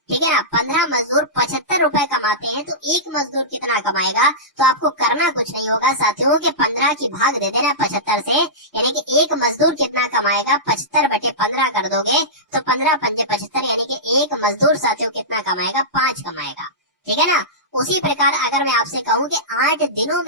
ठीक है ना, 15 मजदूर 75 रुपए कमाते हैं तो एक मजदूर कितना कमाएगा। तो आपको करना कुछ नहीं होगा साथियों कि 15 की भाग दे देना 75 से, यानी कि एक मजदूर कितना कमाएगा, 75/15 कर दोगे तो 15 पंजे 75, यानी कि एक मजदूर साथियों कितना कमाएगा, 5 कमाएगा। ठीक है ना। उसी प्रकार अगर मैं आपसे कहूँ कि 8 दिनों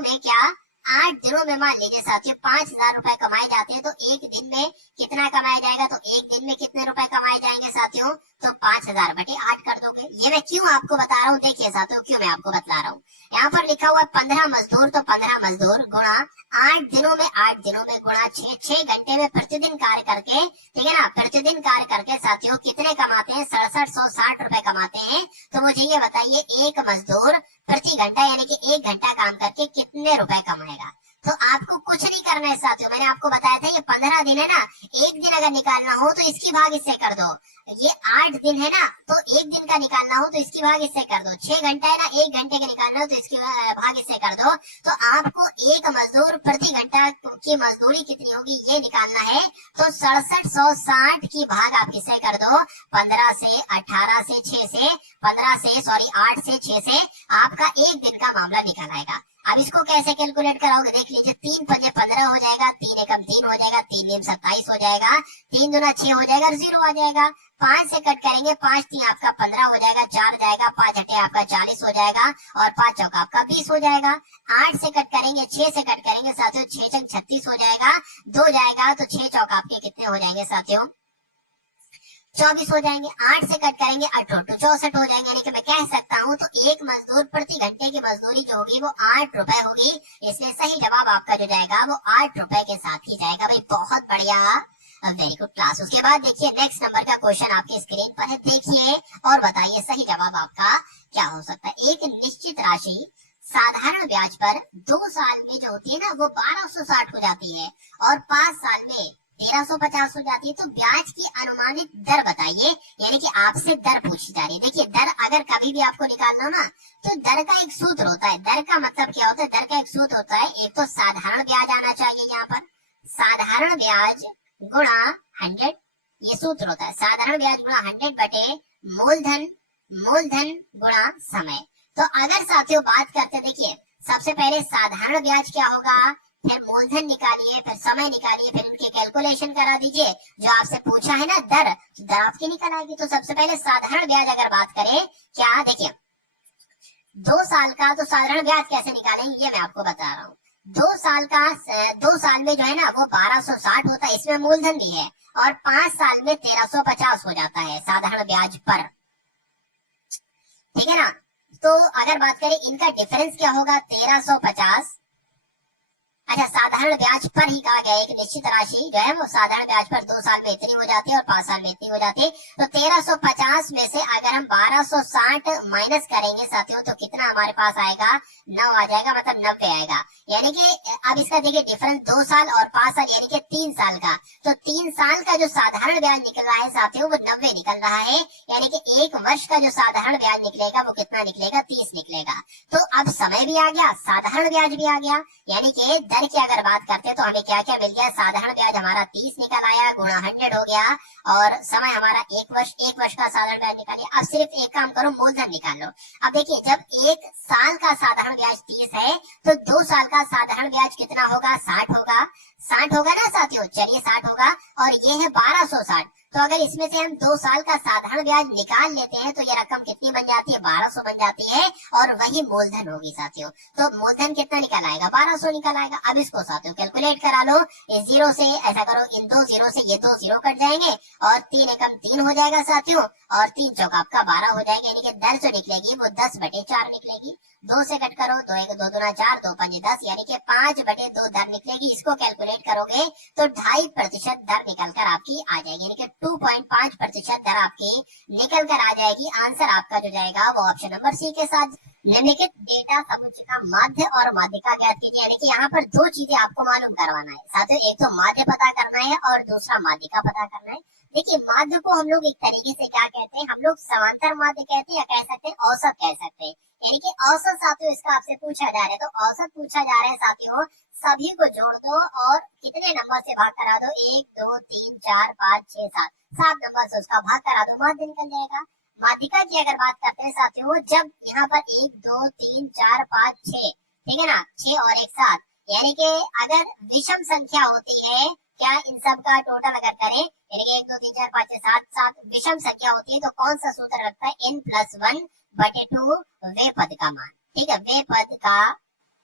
में क्या 8 दिनों में मान लीजिए साथियों 5000 रुपए कमाए जाते हैं तो एक दिन में कितना कमाया जाएगा, तो एक दिन में कितने रुपए कमाए जाएंगे साथियों, तो 5000/8 कर दोगे। ये मैं क्यों आपको बता रहा हूँ, देखिए साथियों क्यों मैं आपको बता रहा हूँ। यहाँ पर लिखा हुआ 15 मजदूर, तो 15 मजदूर गुणा 8 दिनों में गुणा 6 घंटे में प्रतिदिन कार्य करके, ठीक है ना, प्रतिदिन कार्य करके साथियों कितने कमाते हैं, 6760 रुपए कमाते हैं। तो मुझे ये बताइए एक मजदूर प्रति घंटा यानी कि 1 घंटा काम करके कितने रुपए कमाएगा। तो आपको कुछ नहीं करना है साथियों, मैंने आपको बताया था ये 15 दिन है ना, एक दिन अगर निकालना हो तो इसकी भाग इससे कर दो। ये 8 दिन है ना, तो एक दिन का निकालना हो तो इसकी भाग इससे कर दो। 6 घंटा है ना, 1 घंटे का निकालना हो तो इसकी भाग इससे कर दो। तो आपको एक मजदूर प्रति घंटा की मजदूरी कितनी होगी ये निकालना है। तो 6760 की भाग आप किससे कर दो, 15 से, 18 से, 6 से, 15 से, सॉरी 8 से, 6 से आपका एक दिन का मामला निकल आएगा। अब इसको कैसे कैलकुलेट कराओगे, देख लीजिए 3 पंजे 15 हो जाएगा, 3 एकम 3 हो जाएगा, 3 दूनी 27 हो जाएगा, 3 दूना 6 हो जाएगा और 0 आ जाएगा। 5 से कट करेंगे, 5 3 आपका 15 हो जाएगा, 4 जाएगा, 5 हटे आपका 40 हो जाएगा और 5 चौका आपका 20 हो जाएगा। 8 से कट करेंगे, 6 से कट करेंगे साथियों, 6 चंग 36 हो जाएगा, 2 जाएगा तो 6 चौका आपके कितने हो जाएंगे साथियों, 24 हो जाएंगे। 8 से कट करेंगे 8 64 हो जाएंगे, यानी कि मैं कह सकता हूँ तो एक मजदूर प्रति घंटे की मजदूरी जो होगी वो 8 रुपए होगी। इसलिए सही जवाब आपका जो जाएगा वो 8 रुपए के साथ ही जाएगा। भाई बहुत बढ़िया, वेरी गुड क्लास। उसके बाद देखिए नेक्स्ट नंबर का क्वेश्चन आपकी स्क्रीन पर है, देखिए और बताइए सही जवाब आपका क्या हो सकता है। एक निश्चित राशि साधारण ब्याज पर 2 साल में जो होती है ना वो 1260 हो जाती है और 5 साल में 1350 हो जाती है। तो ब्याज की अनुमानित दर बताइए, यानी कि आपसे दर पूछी जा रही है। देखिए दर अगर कभी भी आपको निकालना हो ना तो दर का एक सूत्र होता है। दर का मतलब क्या होता है, दर का एक सूत्र होता है, एक तो साधारण ब्याज आना चाहिए, यहाँ पर साधारण ब्याज गुणा 100, ये सूत्र होता है। साधारण ब्याज गुणा 100 बटे मूलधन गुणा समय। तो अगर साथियों बात करते, देखिए सबसे पहले साधारण ब्याज क्या होगा, फिर मूलधन निकालिए, फिर समय निकालिए, फिर उनकी कैलकुलेशन करा दीजिए। जो आपसे पूछा है ना दर, दर आपकी निकल आएगी। तो सबसे पहले साधारण ब्याज अगर बात करें, क्या देखिए 2 साल का, तो साधारण ब्याज कैसे निकालेंगे ये मैं आपको बता रहा हूँ। 2 साल में जो है ना वो 1260 होता है, इसमें मूलधन भी है, और 5 साल में 1350 हो जाता है साधारण ब्याज पर, ठीक है ना। तो अगर बात करें इनका डिफरेंस क्या होगा, 1350, अच्छा साधारण ब्याज पर ही कहा गया है, एक निश्चित राशि जो है वो साधारण ब्याज पर 2 साल में इतनी हो जाती है और 5 साल में इतनी हो जाती है। तो 1350 में से अगर हम 1260 माइनस करेंगे साथियों तो कितना हमारे पास आएगा, 9 आ जाएगा, मतलब 90 आएगा। यानी कि अब इसका देखिए डिफरेंस 2 साल और 5 साल यानी कि 3 साल का। तो 3 साल का जो साधारण ब्याज निकल रहा है साथियों वो 90 निकल रहा है, यानी कि 1 वर्ष का जो साधारण ब्याज निकलेगा वो कितना निकलेगा, 30 निकलेगा। तो अब समय भी आ गया, साधारण ब्याज भी आ गया, यानी कि दर की अगर बात करते हैं तो हमें क्या क्या मिल गया, साधारण ब्याज हमारा 30 निकल आया, गुणा 100 हो गया, और समय हमारा 1 वर्ष का साधारण ब्याज निकाल लिया। अब सिर्फ एक काम करो, मूलधन निकाल लो। अब देखिए जब 1 साल का साधारण ब्याज 30 है तो 2 साल का साधारण ब्याज कितना होगा, 60 होगा, 60 होगा ना साथियों, चलिए 60 होगा, और ये है 1260। तो अगर इसमें से हम 2 साल का साधारण ब्याज निकाल लेते हैं तो ये रकम कितनी बन जाती है, 1200 बन जाती है, और वही मूलधन होगी साथियों। तो मूलधन कितना निकल आएगा, 1200 निकल आएगा। अब इसको साथियों कैलकुलेट करा लो, इस जीरो से ऐसा करो, इन 2 जीरो से ये 2 जीरो कट जाएंगे, और 3 एकम 3 हो जाएगा साथियों, और 3 चौका आपका 12 हो जाएगा, यानी कि दर जो निकलेगी वो 10/4 निकलेगी। 2 से कट करो, 2 1 2 दूना 4, 2 5 10, यानी कि 5/2 दर निकलेगी। इसको कैलकुलेट करोगे तो 2.5% दर निकल कर आपकी आ जाएगी, यानी कि 2.5% दर आपकी निकल कर आ जाएगी। आंसर आपका जो जाएगा वो ऑप्शन नंबर सी के साथ। निम्नलिखित डेटा समुच्चय का माध्य और माध्यिका ज्ञात कीजिए, यानी कि यहाँ पर 2 चीजें आपको मालूम करवाना है साथियों, एक तो माध्य पता करना है और दूसरा माध्यिका पता करना है। देखिए माध्य को हम लोग एक तरीके से क्या कहते हैं, हम लोग समांतर माध्य कहते हैं, या कह सकते हैं औसत कह सकते हैं, यानी कि औसत साथियों इसका आपसे पूछा जा रहा है। तो औसत पूछा जा रहा है साथियों, सभी को जोड़ दो और कितने नंबर से भाग करा दो, 1 2 3 4 5 6 7, 7 नंबर से उसका भाग करा दो, माध्य निकल जाएगा। माध्यिका की अगर बात करते हैं साथियों, जब यहाँ पर 1 2 3 4 5 6, ठीक है ना, 6 और 1 7, यानी कि अगर विषम संख्या होती है, क्या इन सब का टोटल अगर करें, यानी कि 1 2 3 4 5 6 7 7 विषम संख्या होती है, तो कौन सा सूत्र लगता है, n+1/2 वे पद का मान, ठीक है, वे पद का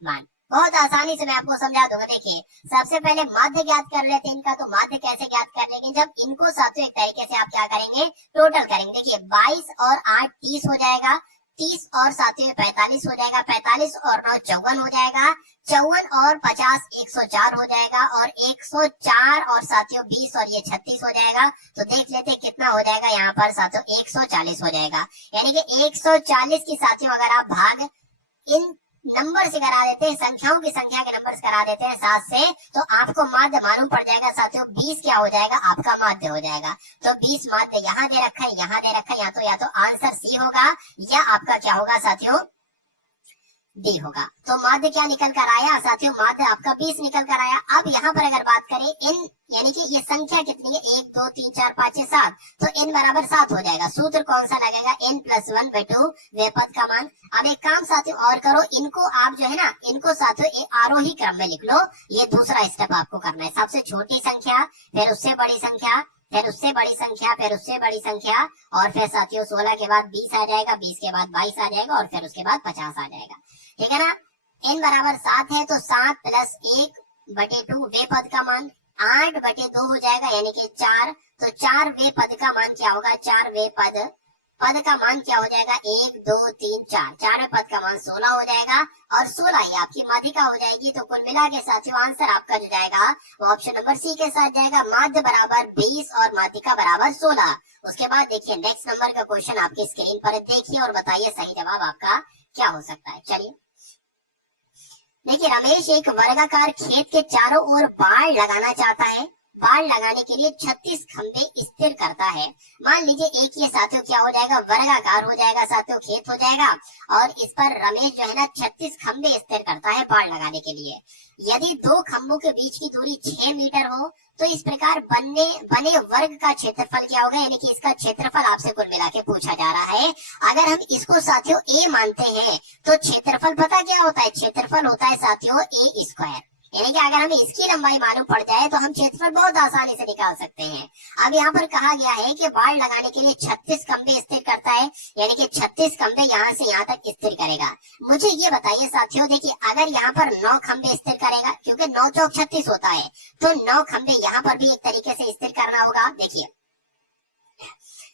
मान। बहुत आसानी से मैं आपको समझा दूंगा। देखिए सबसे पहले माध्य ज्ञात कर लेते हैं इनका, तो माध्य कैसे ज्ञात कर लेंगे, जब इनको साथियों एक तरीके से आप क्या करेंगे, टोटल करेंगे। देखिए 22 और 8 30 हो जाएगा, 30 और साथियों 45 हो जाएगा, 45 और 9 54 हो जाएगा, 54 और 50 104 हो जाएगा, और 104 और साथियों 20 और ये 36 हो जाएगा। तो देख लेते हैं कितना हो जाएगा यहाँ पर साथियों, 140 हो जाएगा, यानी कि 140 की साथियों अगर आप भाग इन नंबर से करा देते हैं, संख्याओं की संख्या के नंबर से करा देते हैं 7 से, तो आपको माध्य मालूम पड़ जाएगा साथियों। 20 क्या हो जाएगा, आपका माध्य हो जाएगा। तो 20 माध्य यहाँ दे रखा है, यहाँ दे रखा है, या तो आंसर सी होगा, या आपका क्या होगा साथियों, डी होगा। तो माध्य क्या निकल कर आया साथियों, माध्य आपका 20 निकल कर आया। अब यहाँ पर अगर बात करें इन, यानी कि ये संख्या कितनी है, 1 2 3 4 5 6 7, तो n बराबर 7 हो जाएगा। सूत्र कौन सा लगेगा, n+1/2 वे पद का मान। अब एक काम साथियों और करो, इनको आप जो है ना, इनको साथियों एक आरोही क्रम में लिख लो। ये दूसरा स्टेप आपको करना है, सबसे छोटी संख्या, फिर उससे बड़ी संख्या, फिर उससे बड़ी संख्या, फिर उससे बड़ी संख्या, और फिर साथियों 16 के बाद 20 आ जाएगा, 20 के बाद 22 आ जाएगा, और फिर उसके बाद 50 आ जाएगा, ठीक है ना। n बराबर 7 है तो 7 + 1/2 वे पद का मान, 8/2 हो जाएगा, यानी कि 4। तो 4 वे पद का मान क्या होगा, 4 वे पद का मान क्या हो जाएगा, 1 2 3 4, 4 वे पद का मान 16 हो जाएगा, और 16 ही आपकी माध्यिका हो जाएगी। तो कुल मिला के साथियों आंसर आपका जो जाएगा वो ऑप्शन नंबर सी के साथ जाएगा, माध्य बराबर 20 और माध्यिका बराबर 16। उसके बाद देखिए नेक्स्ट नंबर का क्वेश्चन आपकी स्क्रीन पर देखिए और बताइए सही जवाब आपका क्या हो सकता है। चलिए देखिए, रमेश एक वर्गाकार खेत के चारों ओर बाड़ लगाना चाहता है। बाड़ लगाने के लिए 36 खंबे स्थिर करता है। मान लीजिए एक ये साथियों क्या हो जाएगा, वर्गाकार हो जाएगा साथियों, खेत हो जाएगा, और इस पर रमेश जो है ना 36 खंबे स्थिर करता है बाड़ लगाने के लिए। यदि 2 खंभों के बीच की दूरी 6 मीटर हो तो इस प्रकार बने वर्ग का क्षेत्रफल क्या होगा, यानी कि इसका क्षेत्रफल आपसे कुल मिला के पूछा जा रहा है। अगर हम इसको साथियों ए मानते हैं तो क्षेत्रफल पता क्या होता है, क्षेत्रफल होता है साथियों a², यानी कि अगर हमें इसकी लंबाई मालूम पड़ जाए तो हम क्षेत्रफल बहुत आसानी से निकाल सकते हैं। अब यहाँ पर कहा गया है कि बाड़ लगाने के लिए 36 खंबे स्थिर करता है, यानी कि 36 खंबे यहाँ से यहाँ तक स्थिर करेगा। मुझे ये बताइए साथियों, देखिए अगर यहाँ पर 9 खंबे स्थिर करेगा, क्योंकि 9 चौक 36 होता है, तो 9 खंबे यहाँ पर भी एक तरीके से स्थिर करना होगा, देखिए,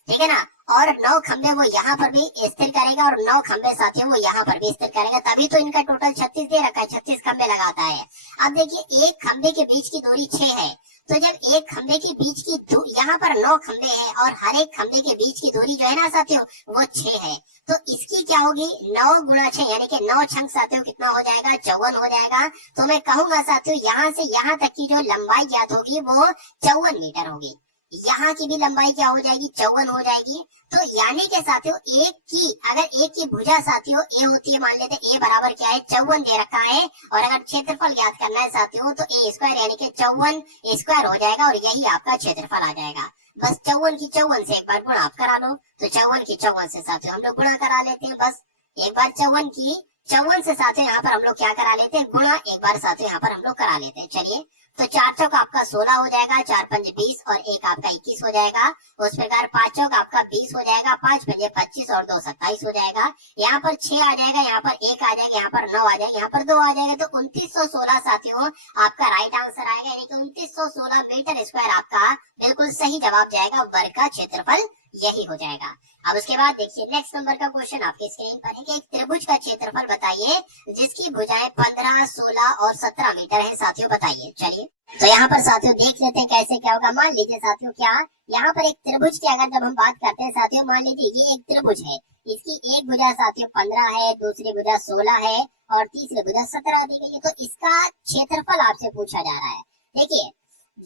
ठीक है ना, और 9 खंबे वो यहाँ पर भी स्थिर करेगा, और 9 खंबे साथियों वो यहाँ पर भी स्थिर करेगा, तभी तो इनका टोटल 36 दे रखा है, 36 खंबे लगाता है। अब देखिए एक खंबे के बीच की दूरी 6 है, तो जब एक खंबे के बीच की यहाँ पर 9 खंबे हैं और हर एक खंबे के बीच की दूरी जो है ना साथियों वो 6 है, तो इसकी क्या होगी 9 गुणा 6 यानी कि 9 छंग साथियों कितना हो जाएगा 54 हो जाएगा। तो मैं कहूंगा साथियों यहाँ से यहाँ तक की जो लंबाई ज्ञात होगी वो 54 मीटर होगी। यहाँ की भी लंबाई क्या हो जाएगी 54 हो जाएगी। तो यानी के साथियों अगर एक की भुजा साथियों ए होती है, मान लेते ए बराबर क्या है 54 दे रखा है, और अगर क्षेत्रफल ज्ञात करना है साथियों तो ए स्क्वायर यानी कि 54 स्क्वायर हो जाएगा और यही आपका क्षेत्रफल आ जाएगा। बस 54 की 54 से एक बार गुणा आप करा लो, तो 54 की 54 से साथियों हम लोग गुणा करा लेते हैं। बस एक बार 54 की 54 से साथियों यहाँ पर हम लोग क्या करा लेते हैं गुणा, एक बार साथियों यहाँ पर हम लोग करा लेते हैं। चलिए तो 4 चौक आपका 16 हो जाएगा, 4 पंजे 20 और 1 आपका 21 हो जाएगा। उस प्रकार 5 चौक आपका 20 हो जाएगा, 5 पंजे 25 और 2 27 हो जाएगा। यहाँ पर 6 आ जाएगा, यहाँ पर 1 आ जाएगा, यहाँ पर 9 आ जाएगा, यहाँ पर 2 आ जाएगा, तो 2916 साथियों आपका राइट आंसर आएगा, यानी कि 2916 मीटर स्क्वायर आपका बिल्कुल सही जवाब जाएगा। वर्ग का क्षेत्रफल यही हो जाएगा। अब उसके बाद देखिए नेक्स्ट नंबर का क्वेश्चन आपके स्क्रीन पर है कि एक त्रिभुज का क्षेत्रफल बताइए जिसकी भुजाएं 15, 16 और 17 मीटर है साथियों, बताइए। चलिए तो यहाँ पर साथियों देख लेते हैं कैसे क्या होगा। मान लीजिए साथियों क्या यहाँ पर एक त्रिभुज की अगर जब हम बात करते हैं साथियों, मान लीजिए ये एक त्रिभुज है, इसकी एक भुजा साथियों 15 है, दूसरी भुजा 16 है और तीसरी भुजा 17 दी गई है। तो इसका क्षेत्रफल आपसे पूछा जा रहा है। देखिए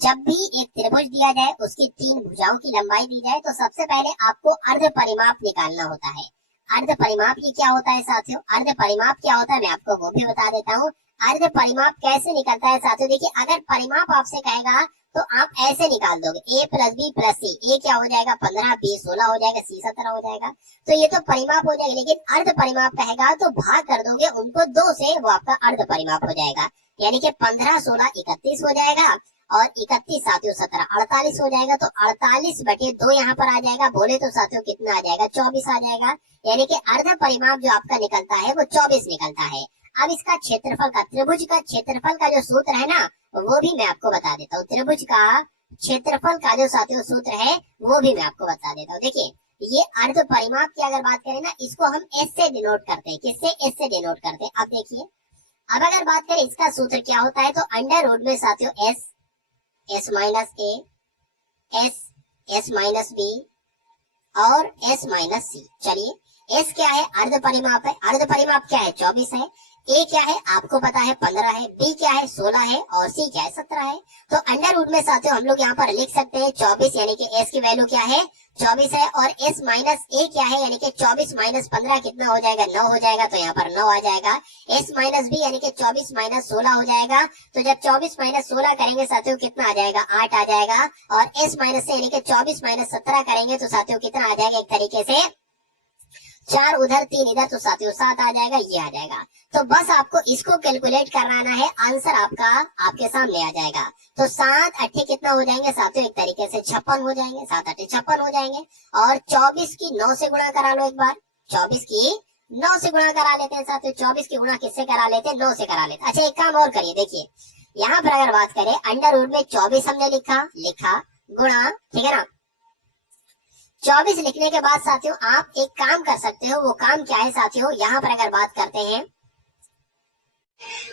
जब भी एक त्रिभुज दिया जाए उसकी 3 भुजाओं की लंबाई दी जाए तो सबसे पहले आपको अर्ध परिमाप निकालना होता है। अर्ध परिमाप ये क्या होता है साथियों, अर्ध परिमाप क्या होता है मैं आपको वो भी बता देता हूँ। अर्ध परिमाप कैसे निकलता है साथियों, देखिए अगर परिमाप आपसे कहेगा तो आप ऐसे निकाल दोगे a प्लस बी प्लस सी, ए क्या हो जाएगा 15, बी 16 हो जाएगा, सी 17 हो जाएगा, तो ये तो परिमाप हो जाएगा। लेकिन अर्ध परिमाप कहेगा तो भाग कर दोगे उनको 2 से, वो आपका अर्ध परिमाप हो जाएगा, यानी कि 15, 16, 31 हो जाएगा और 31 साथियों 17, 48 हो जाएगा। तो 48/2 यहाँ पर आ जाएगा, बोले तो साथियों कितना आ जाएगा 24 आ जाएगा, यानी कि अर्ध परिमाप जो आपका निकलता है वो 24 निकलता है। अब इसका क्षेत्रफल का, त्रिभुज का क्षेत्रफल का जो सूत्र है ना वो भी मैं आपको बता देता हूँ। त्रिभुज का क्षेत्रफल का जो साथियों सूत्र है वो भी मैं आपको बता देता हूँ। देखिए ये अर्ध परिमाप की अगर बात करें ना इसको हम एस से डिनोट करते हैं, किससे, एस से डिनोट करते हैं। अब देखिए अब अगर बात करें इसका सूत्र क्या होता है तो अंडर रूट में साथियों एस, एस माइनस ए, एस, एस माइनस बी और एस माइनस सी। चलिए एस क्या है अर्ध परिमाप है, अर्ध परिमाप क्या है 24 है, ए क्या है आपको पता है 15 है, बी क्या है 16 है और सी क्या है 17 है। तो अंडर रूट में साथियों हम लोग यहाँ पर लिख सकते हैं 24, यानी कि एस की वैल्यू क्या है 24 है, और एस माइनस ए क्या है यानी कि 24 माइनस 15 कितना हो जाएगा 9 हो जाएगा, तो यहाँ पर 9 आ जाएगा। एस माइनस बी यानी कि 24 माइनस 16 हो जाएगा, तो जब 24 माइनस 16 करेंगे साथियों कितना आ जाएगा 8 आ जाएगा, और एस माइनस से यानी कि 24 माइनस 17 करेंगे तो साथियों कितना आ जाएगा, एक तरीके से 4 उधर 3 इधर, तो साथियों 7 आ जाएगा, ये आ जाएगा। तो बस आपको इसको कैलकुलेट कराना है, आंसर आपका आपके सामने आ जाएगा। तो 7 अट्ठे कितना हो जाएंगे साथियों, एक तरीके से 56 हो जाएंगे, 7 अट्ठे 56 हो जाएंगे। और 24 की 9 से गुणा करा लो एक बार, 24 की 9 से गुणा करा लेते हैं साथियों। 24 की गुणा किससे करा लेते हैं, 9 से करा लेते हैं। अच्छा एक काम और करिए, देखिए यहाँ पर अगर बात करें अंडर रूट में 24 हमने लिखा गुणा, ठीक है ना। 24 लिखने के बाद साथियों आप एक काम कर सकते हो, वो काम क्या है साथियों, यहाँ पर अगर बात करते हैं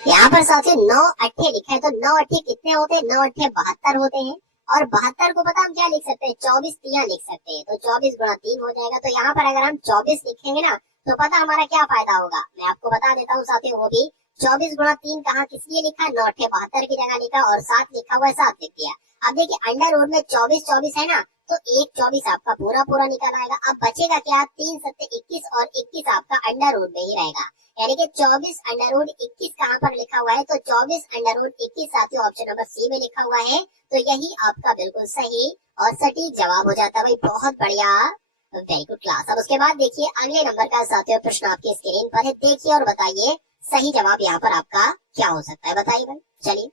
यहाँ पर साथियों 9 अट्ठे लिखा है, तो 9 अट्ठे कितने होते हैं, 9 अट्ठे 72 होते हैं। और 72 को पता हम क्या लिख सकते हैं, 24 तिया लिख सकते हैं, तो 24 गुणा 3 हो जाएगा। तो यहाँ पर अगर हम 24 लिखेंगे ना तो पता हमारा क्या फायदा होगा, मैं आपको बता देता हूँ साथियों। वो भी 24 गुणा 3 कहाँ किस लिए लिखा, 9 अट्ठे 72 की जगह लिखा, और 7 लिखा हुआ है 7 लिख दिया। अब देखिए अंडर रूट में 24 है ना, तो एक 24 आपका पूरा निकल आएगा। अब बचेगा क्या, 3 सत्ते 21 और 21 आपका अंडर रूट में ही रहेगा, यानी कि 24 अंडर रूट 21 कहाँ पर लिखा हुआ है, तो 24 अंडर रूट 21 साथियों ऑप्शन नंबर सी में लिखा हुआ है। तो यही आपका बिल्कुल सही और सटीक जवाब हो जाता है भाई, बहुत बढ़िया, वेरी गुड क्लास। अब उसके बाद देखिए अगले नंबर का साथियों प्रश्न आपकी स्क्रीन पर है, देखिए और बताइए सही जवाब यहाँ पर आपका क्या हो सकता है, बताइए भाई। चलिए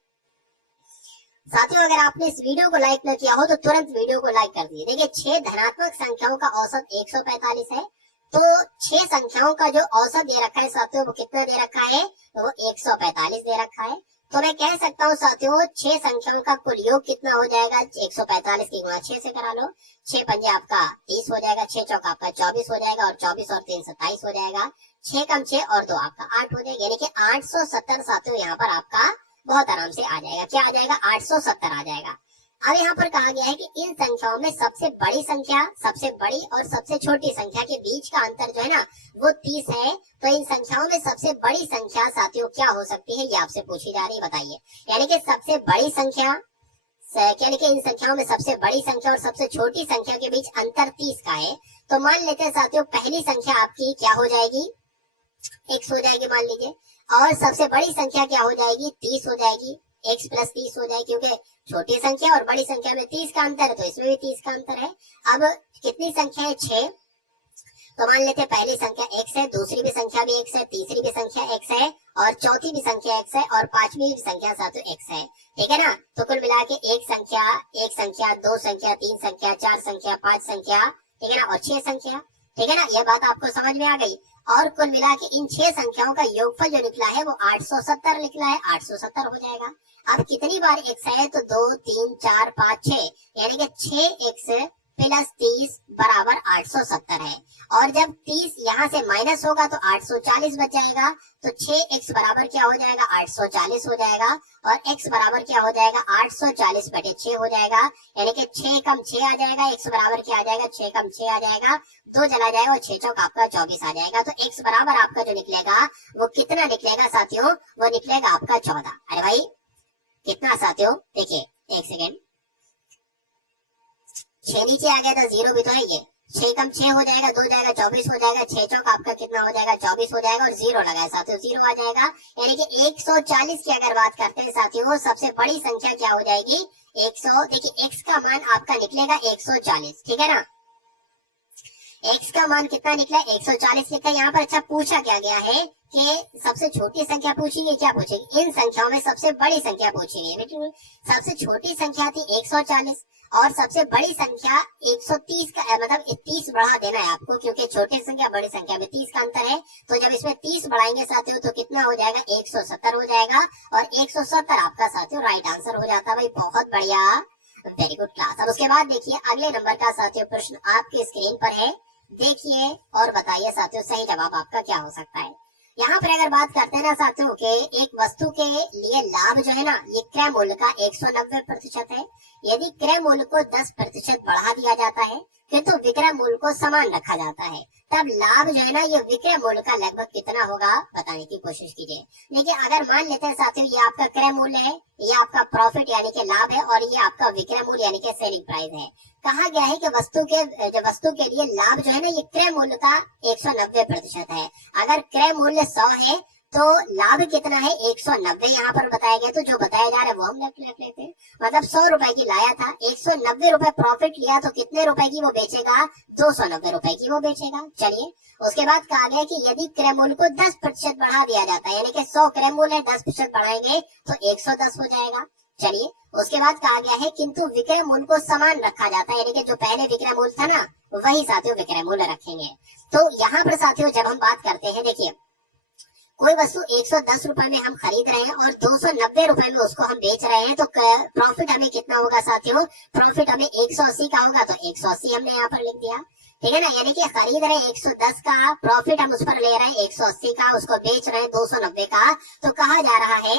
साथियों अगर आपने इस वीडियो को लाइक न किया हो तो तुरंत वीडियो को लाइक कर दीजिए। देखिए 6 धनात्मक संख्याओं का औसत 145 है, तो 6 संख्याओं का जो औसत दे रखा है साथियों वो कितना दे रखा है, वो 145 दे रखा है। तो मैं कह सकता हूँ साथियों 6 संख्याओं का कुल योग कितना हो जाएगा, 145 की गुणा 6 से करा लो, 6 पंजे आपका 30 हो जाएगा, 6 चौक आपका 24 हो जाएगा, और 24 और 3 27 हो जाएगा, 6 कम 6 और 2 आपका 8 हो जाएगा, यानी कि 870 साथियों यहाँ पर आपका बहुत आराम से आ जाएगा। क्या आ जाएगा? 870 आ जाएगा। अब यहाँ पर कहा गया है कि इन संख्याओं में सबसे बड़ी संख्या, सबसे बड़ी और सबसे छोटी संख्या के बीच का अंतर जो है ना वो 30 है। तो इन संख्याओं में सबसे बड़ी संख्या साथियों क्या हो सकती है, ये आपसे पूछी जा रही है, बताइए। यानी कि सबसे बड़ी संख्या, यानी कि इन संख्याओं में सबसे बड़ी संख्या और सबसे छोटी संख्या के बीच अंतर 30 का है। तो मान लेते हैं साथियों पहली संख्या आपकी क्या हो जाएगी, x हो जाएगी मान लीजिए, और सबसे बड़ी संख्या क्या हो जाएगी, 30 हो जाएगी। x प्लस 30 हो जाएगी, क्योंकि छोटी संख्या और बड़ी संख्या में 30 का अंतर है तो इसमें भी 30 का अंतर है। अब कितनी संख्या है, 6। तो मान लेते हैं पहली संख्या x है, दूसरी भी संख्या भी x है, तीसरी भी संख्या x है, और चौथी भी संख्या x है, और पांचवी भी संख्या साथियों x है। ठीक है ना। तो कुल मिला के एक संख्या, दो संख्या, तीन संख्या, चार संख्या, पांच संख्या, ठीक है ना, और 6 संख्या। ठीक है ना, यह बात आपको समझ में आ गई। और कुल मिला के इन 6 संख्याओं का योगफल जो निकला है वो 870 निकला है, 870 हो जाएगा। अब कितनी बार x है, तो 2 3 4 5 6, यानी कि 6x प्लस 30 बराबर 870 है। और जब 30 यहाँ से माइनस होगा तो 840 बच जाएगा। तो 6x बराबर क्या हो जाएगा, 840 हो जाएगा। और x बराबर क्या हो जाएगा, 840 बटे 6 हो जाएगा। यानी कि 6 कम 6 आ जाएगा, x बराबर क्या आ जाएगा, 6 कम 6 आ जाएगा, 2 चला जाएगा और 6 चौक आपका 24 आ जाएगा। तो x बराबर आपका जो निकलेगा वो कितना निकलेगा साथियों, वो निकलेगा आपका 14। अरे भाई कितना साथियों, देखिए एक सेकेंड, 6 नीचे आ गया था, 0 भी तो है ये, 6 कम 6 हो जाएगा, 2 जाएगा 24 हो जाएगा, 6 चौक आपका कितना हो जाएगा, 24 हो जाएगा, और 0 लगाए साथियों, 0 आ जाएगा। यानी कि 140 की अगर बात करते हैं साथियों, सबसे बड़ी संख्या क्या हो जाएगी, 100। देखिए x का मान आपका निकलेगा 140, ठीक है ना। x का मान कितना निकला, 140 निकला यहाँ पर। अच्छा पूछा क्या गया है कि सबसे छोटी संख्या पूछी गई, क्या पूछेगी, इन संख्याओं में सबसे बड़ी संख्या पूछी गई। लेकिन सबसे छोटी संख्या थी 140 और सबसे बड़ी संख्या 130 का, मतलब 30 बढ़ा देना है आपको, क्योंकि छोटी संख्या बड़ी संख्या में 30 का अंतर है। तो जब इसमें 30 बढ़ाएंगे साथियों तो कितना हो जाएगा, 170 हो जाएगा। और 170 आपका साथियों राइट आंसर हो जाता है। भाई बहुत बढ़िया, वेरी गुड क्लास। अब उसके बाद देखिए अगले नंबर का साथियों प्रश्न आपकी स्क्रीन पर है, देखिए और बताइए साथियों सही जवाब आपका क्या हो सकता है। यहाँ पर अगर बात करते हैं ना साथियों के एक वस्तु के लिए लाभ जो है ना, ये क्रय मूल्य का 190% है। यदि क्रय मूल्य को 10% बढ़ा दिया जाता है किंतु विक्रय मूल्य को समान रखा जाता है, तब लाभ जो है ना ये विक्रय मूल्य का लगभग कितना होगा बताने की कोशिश कीजिए। देखिए अगर मान लेते हैं साथियों ये आपका क्रय मूल्य है, ये आपका प्रॉफिट यानी कि लाभ है, और ये आपका विक्रय मूल्य यानी कि सेलिंग प्राइस है। कहा गया है कि वस्तु के लिए लाभ जो है ना ये क्रय मूल्य का 190% है। अगर क्रय मूल्य 100 है तो लाभ कितना है, 190 यहाँ पर बताया गया। तो जो बताया जा रहा है वो हम रख लेते हैं। मतलब 100 रुपए की लाया था, 190 रुपए प्रॉफिट लिया, तो कितने रुपए की वो बेचेगा, 290 रुपए की वो बेचेगा। चलिए उसके बाद कहा गया कि यदि क्रय मूल्य को 10% बढ़ा दिया जाता है, यानी कि 100 क्रय मूल्य है, 10% बढ़ाएंगे तो 110 हो जाएगा। चलिए उसके बाद कहा गया है किंतु विक्रय मूल्य को समान रखा जाता है, यानी कि जो पहले विक्रय मूल्य था ना वही साथियों विक्रय मूल्य रखेंगे। तो यहाँ पर साथियों जब हम बात करते हैं, देखिए कोई वस्तु 110 रुपए में हम खरीद रहे हैं और 290 रुपए में उसको हम बेच रहे हैं, तो प्रॉफिट हमें कितना होगा साथियों, प्रॉफिट हमें 180 का होगा। तो 180 हमने यहाँ पर लिख दिया, ठीक है ना। यानी कि खरीद रहे हैं 110 का, प्रॉफिट हम उस पर ले रहे हैं 180 का, उसको बेच रहे हैं 290 का। तो कहा जा रहा है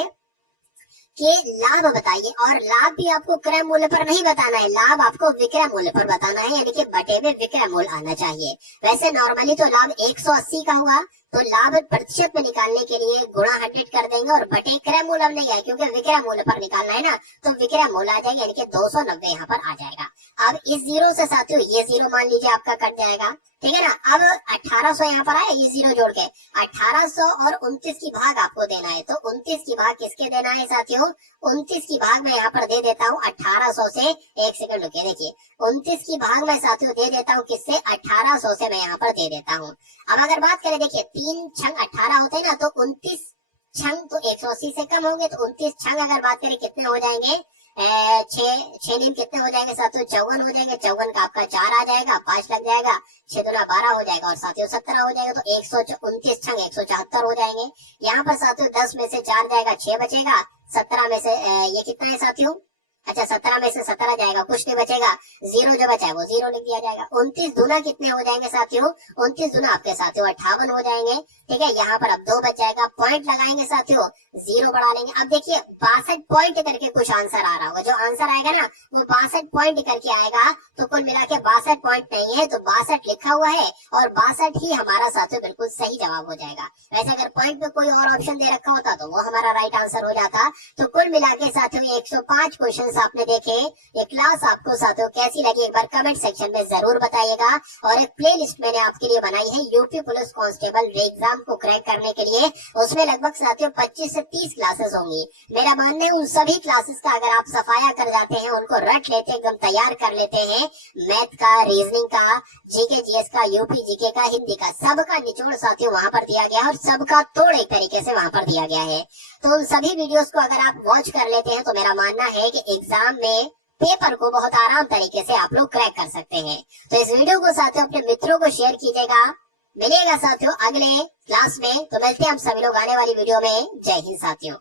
कि लाभ बताइए, और लाभ भी आपको क्रय मूल्य पर नहीं बताना है, लाभ आपको विक्रय मूल्य पर बताना है, यानी कि बटे में विक्रय मूल्य आना चाहिए। वैसे नॉर्मली तो लाभ 180 का हुआ, तो लाभ प्रतिशत में निकालने के लिए गुणा 100 कर देंगे और बटे क्रय मूल्य अब नहीं आए, क्योंकि विक्रय मूल्य पर निकालना है ना, तो विक्रय मूल्य आ जाएगा, यानी कि 290 यहाँ पर आ जाएगा। अब इस 0 से साथियों ये 0 मान लीजिए आपका कट जाएगा, ठीक है ना। अब 1800 यहाँ पर आया, ये 0 जोड़ के 1800 और 29 की भाग आपको देना है। तो 29 की भाग किसके देना है साथियों, 29 की भाग मैं यहाँ पर दे देता हूँ 1800 से, एक सेकंड रुकिए, देखिए 29 की भाग मैं साथियों दे देता हूँ किससे, 1800 से मैं यहाँ पर दे देता हूँ। अब अगर बात करें, देखिए 3 छंग 18 होते हैं ना, तो 29 छंग तो 180 से कम होंगे, तो 29 छंग अगर बात करें कितने हो जाएंगे, 6 नीम कितने हो जाएंगे साथियों, 54 हो जाएंगे। 54 का आपका 4 आ जाएगा, 5 लग जाएगा, 6 दूना 12 हो जाएगा, और साथियों 17 हो जाएगा। तो 129 छंग 174 हो जाएंगे। यहाँ पर साथियों 10 में से 4 जाएगा, 6 बचेगा, 17 में से ये कितना है साथियों, अच्छा 17 में से 17 जाएगा, कुछ नहीं बचेगा, जीरो जो बचा है वो जीरो लिख दिया जाएगा। 29 दूना कितने हो जाएंगे साथियों, 29 दूना आपके साथियों 58 हो जाएंगे। ठीक है, यहाँ पर अब 2 बच जाएगा, पॉइंट लगाएंगे साथियों, जीरो बढ़ा लेंगे। अब देखिए 62 पॉइंट करके कुछ आंसर आ रहा होगा, जो आंसर आएगा ना वो 62 पॉइंट करके आएगा, तो कुल मिला के 62 पॉइंट नहीं है तो 62 लिखा हुआ है और 62 ही हमारा साथियों बिल्कुल सही जवाब हो जाएगा। वैसे अगर पॉइंट में कोई और ऑप्शन दे रखा होता तो वो हमारा राइट आंसर हो जाता। तो कुल मिला के साथियों 105 क्वेश्चन आपने देखे। ये क्लास आपको साथियों कैसी लगी एक बार कमेंट सेक्शन में जरूर बताइएगा। और एक प्ले लिस्ट मैंने आपके लिए बनाई है यूपी पुलिस कांस्टेबल एग्जाम को क्रैक करने के लिए, उसमें लगभग साथियों 25 से 30 क्लासेस होंगी। मेरा मानना है उन सभी क्लासेस का अगर आप सफाया कर जाते हैं, उनको रट लेते हैं, एकदम तैयार कर लेते हैं, मैथ का, रीजनिंग का, जीके जीएस का, यूपी जीके का, हिंदी का, सबका निचोड़ साथियों वहां पर दिया गया है और सबका तोड़ एक तरीके से वहां पर दिया गया है। तो उन सभी वीडियोस को अगर आप वॉच कर लेते हैं तो मेरा मानना है कि एग्जाम में पेपर को बहुत आराम तरीके से आप लोग क्रैक कर सकते हैं। तो इस वीडियो को साथियों अपने मित्रों को शेयर कीजिएगा। मिलेगा साथियों अगले क्लास में, तो मिलते हैं हम सभी लोग आने वाली वीडियो में। जय हिंद साथियों।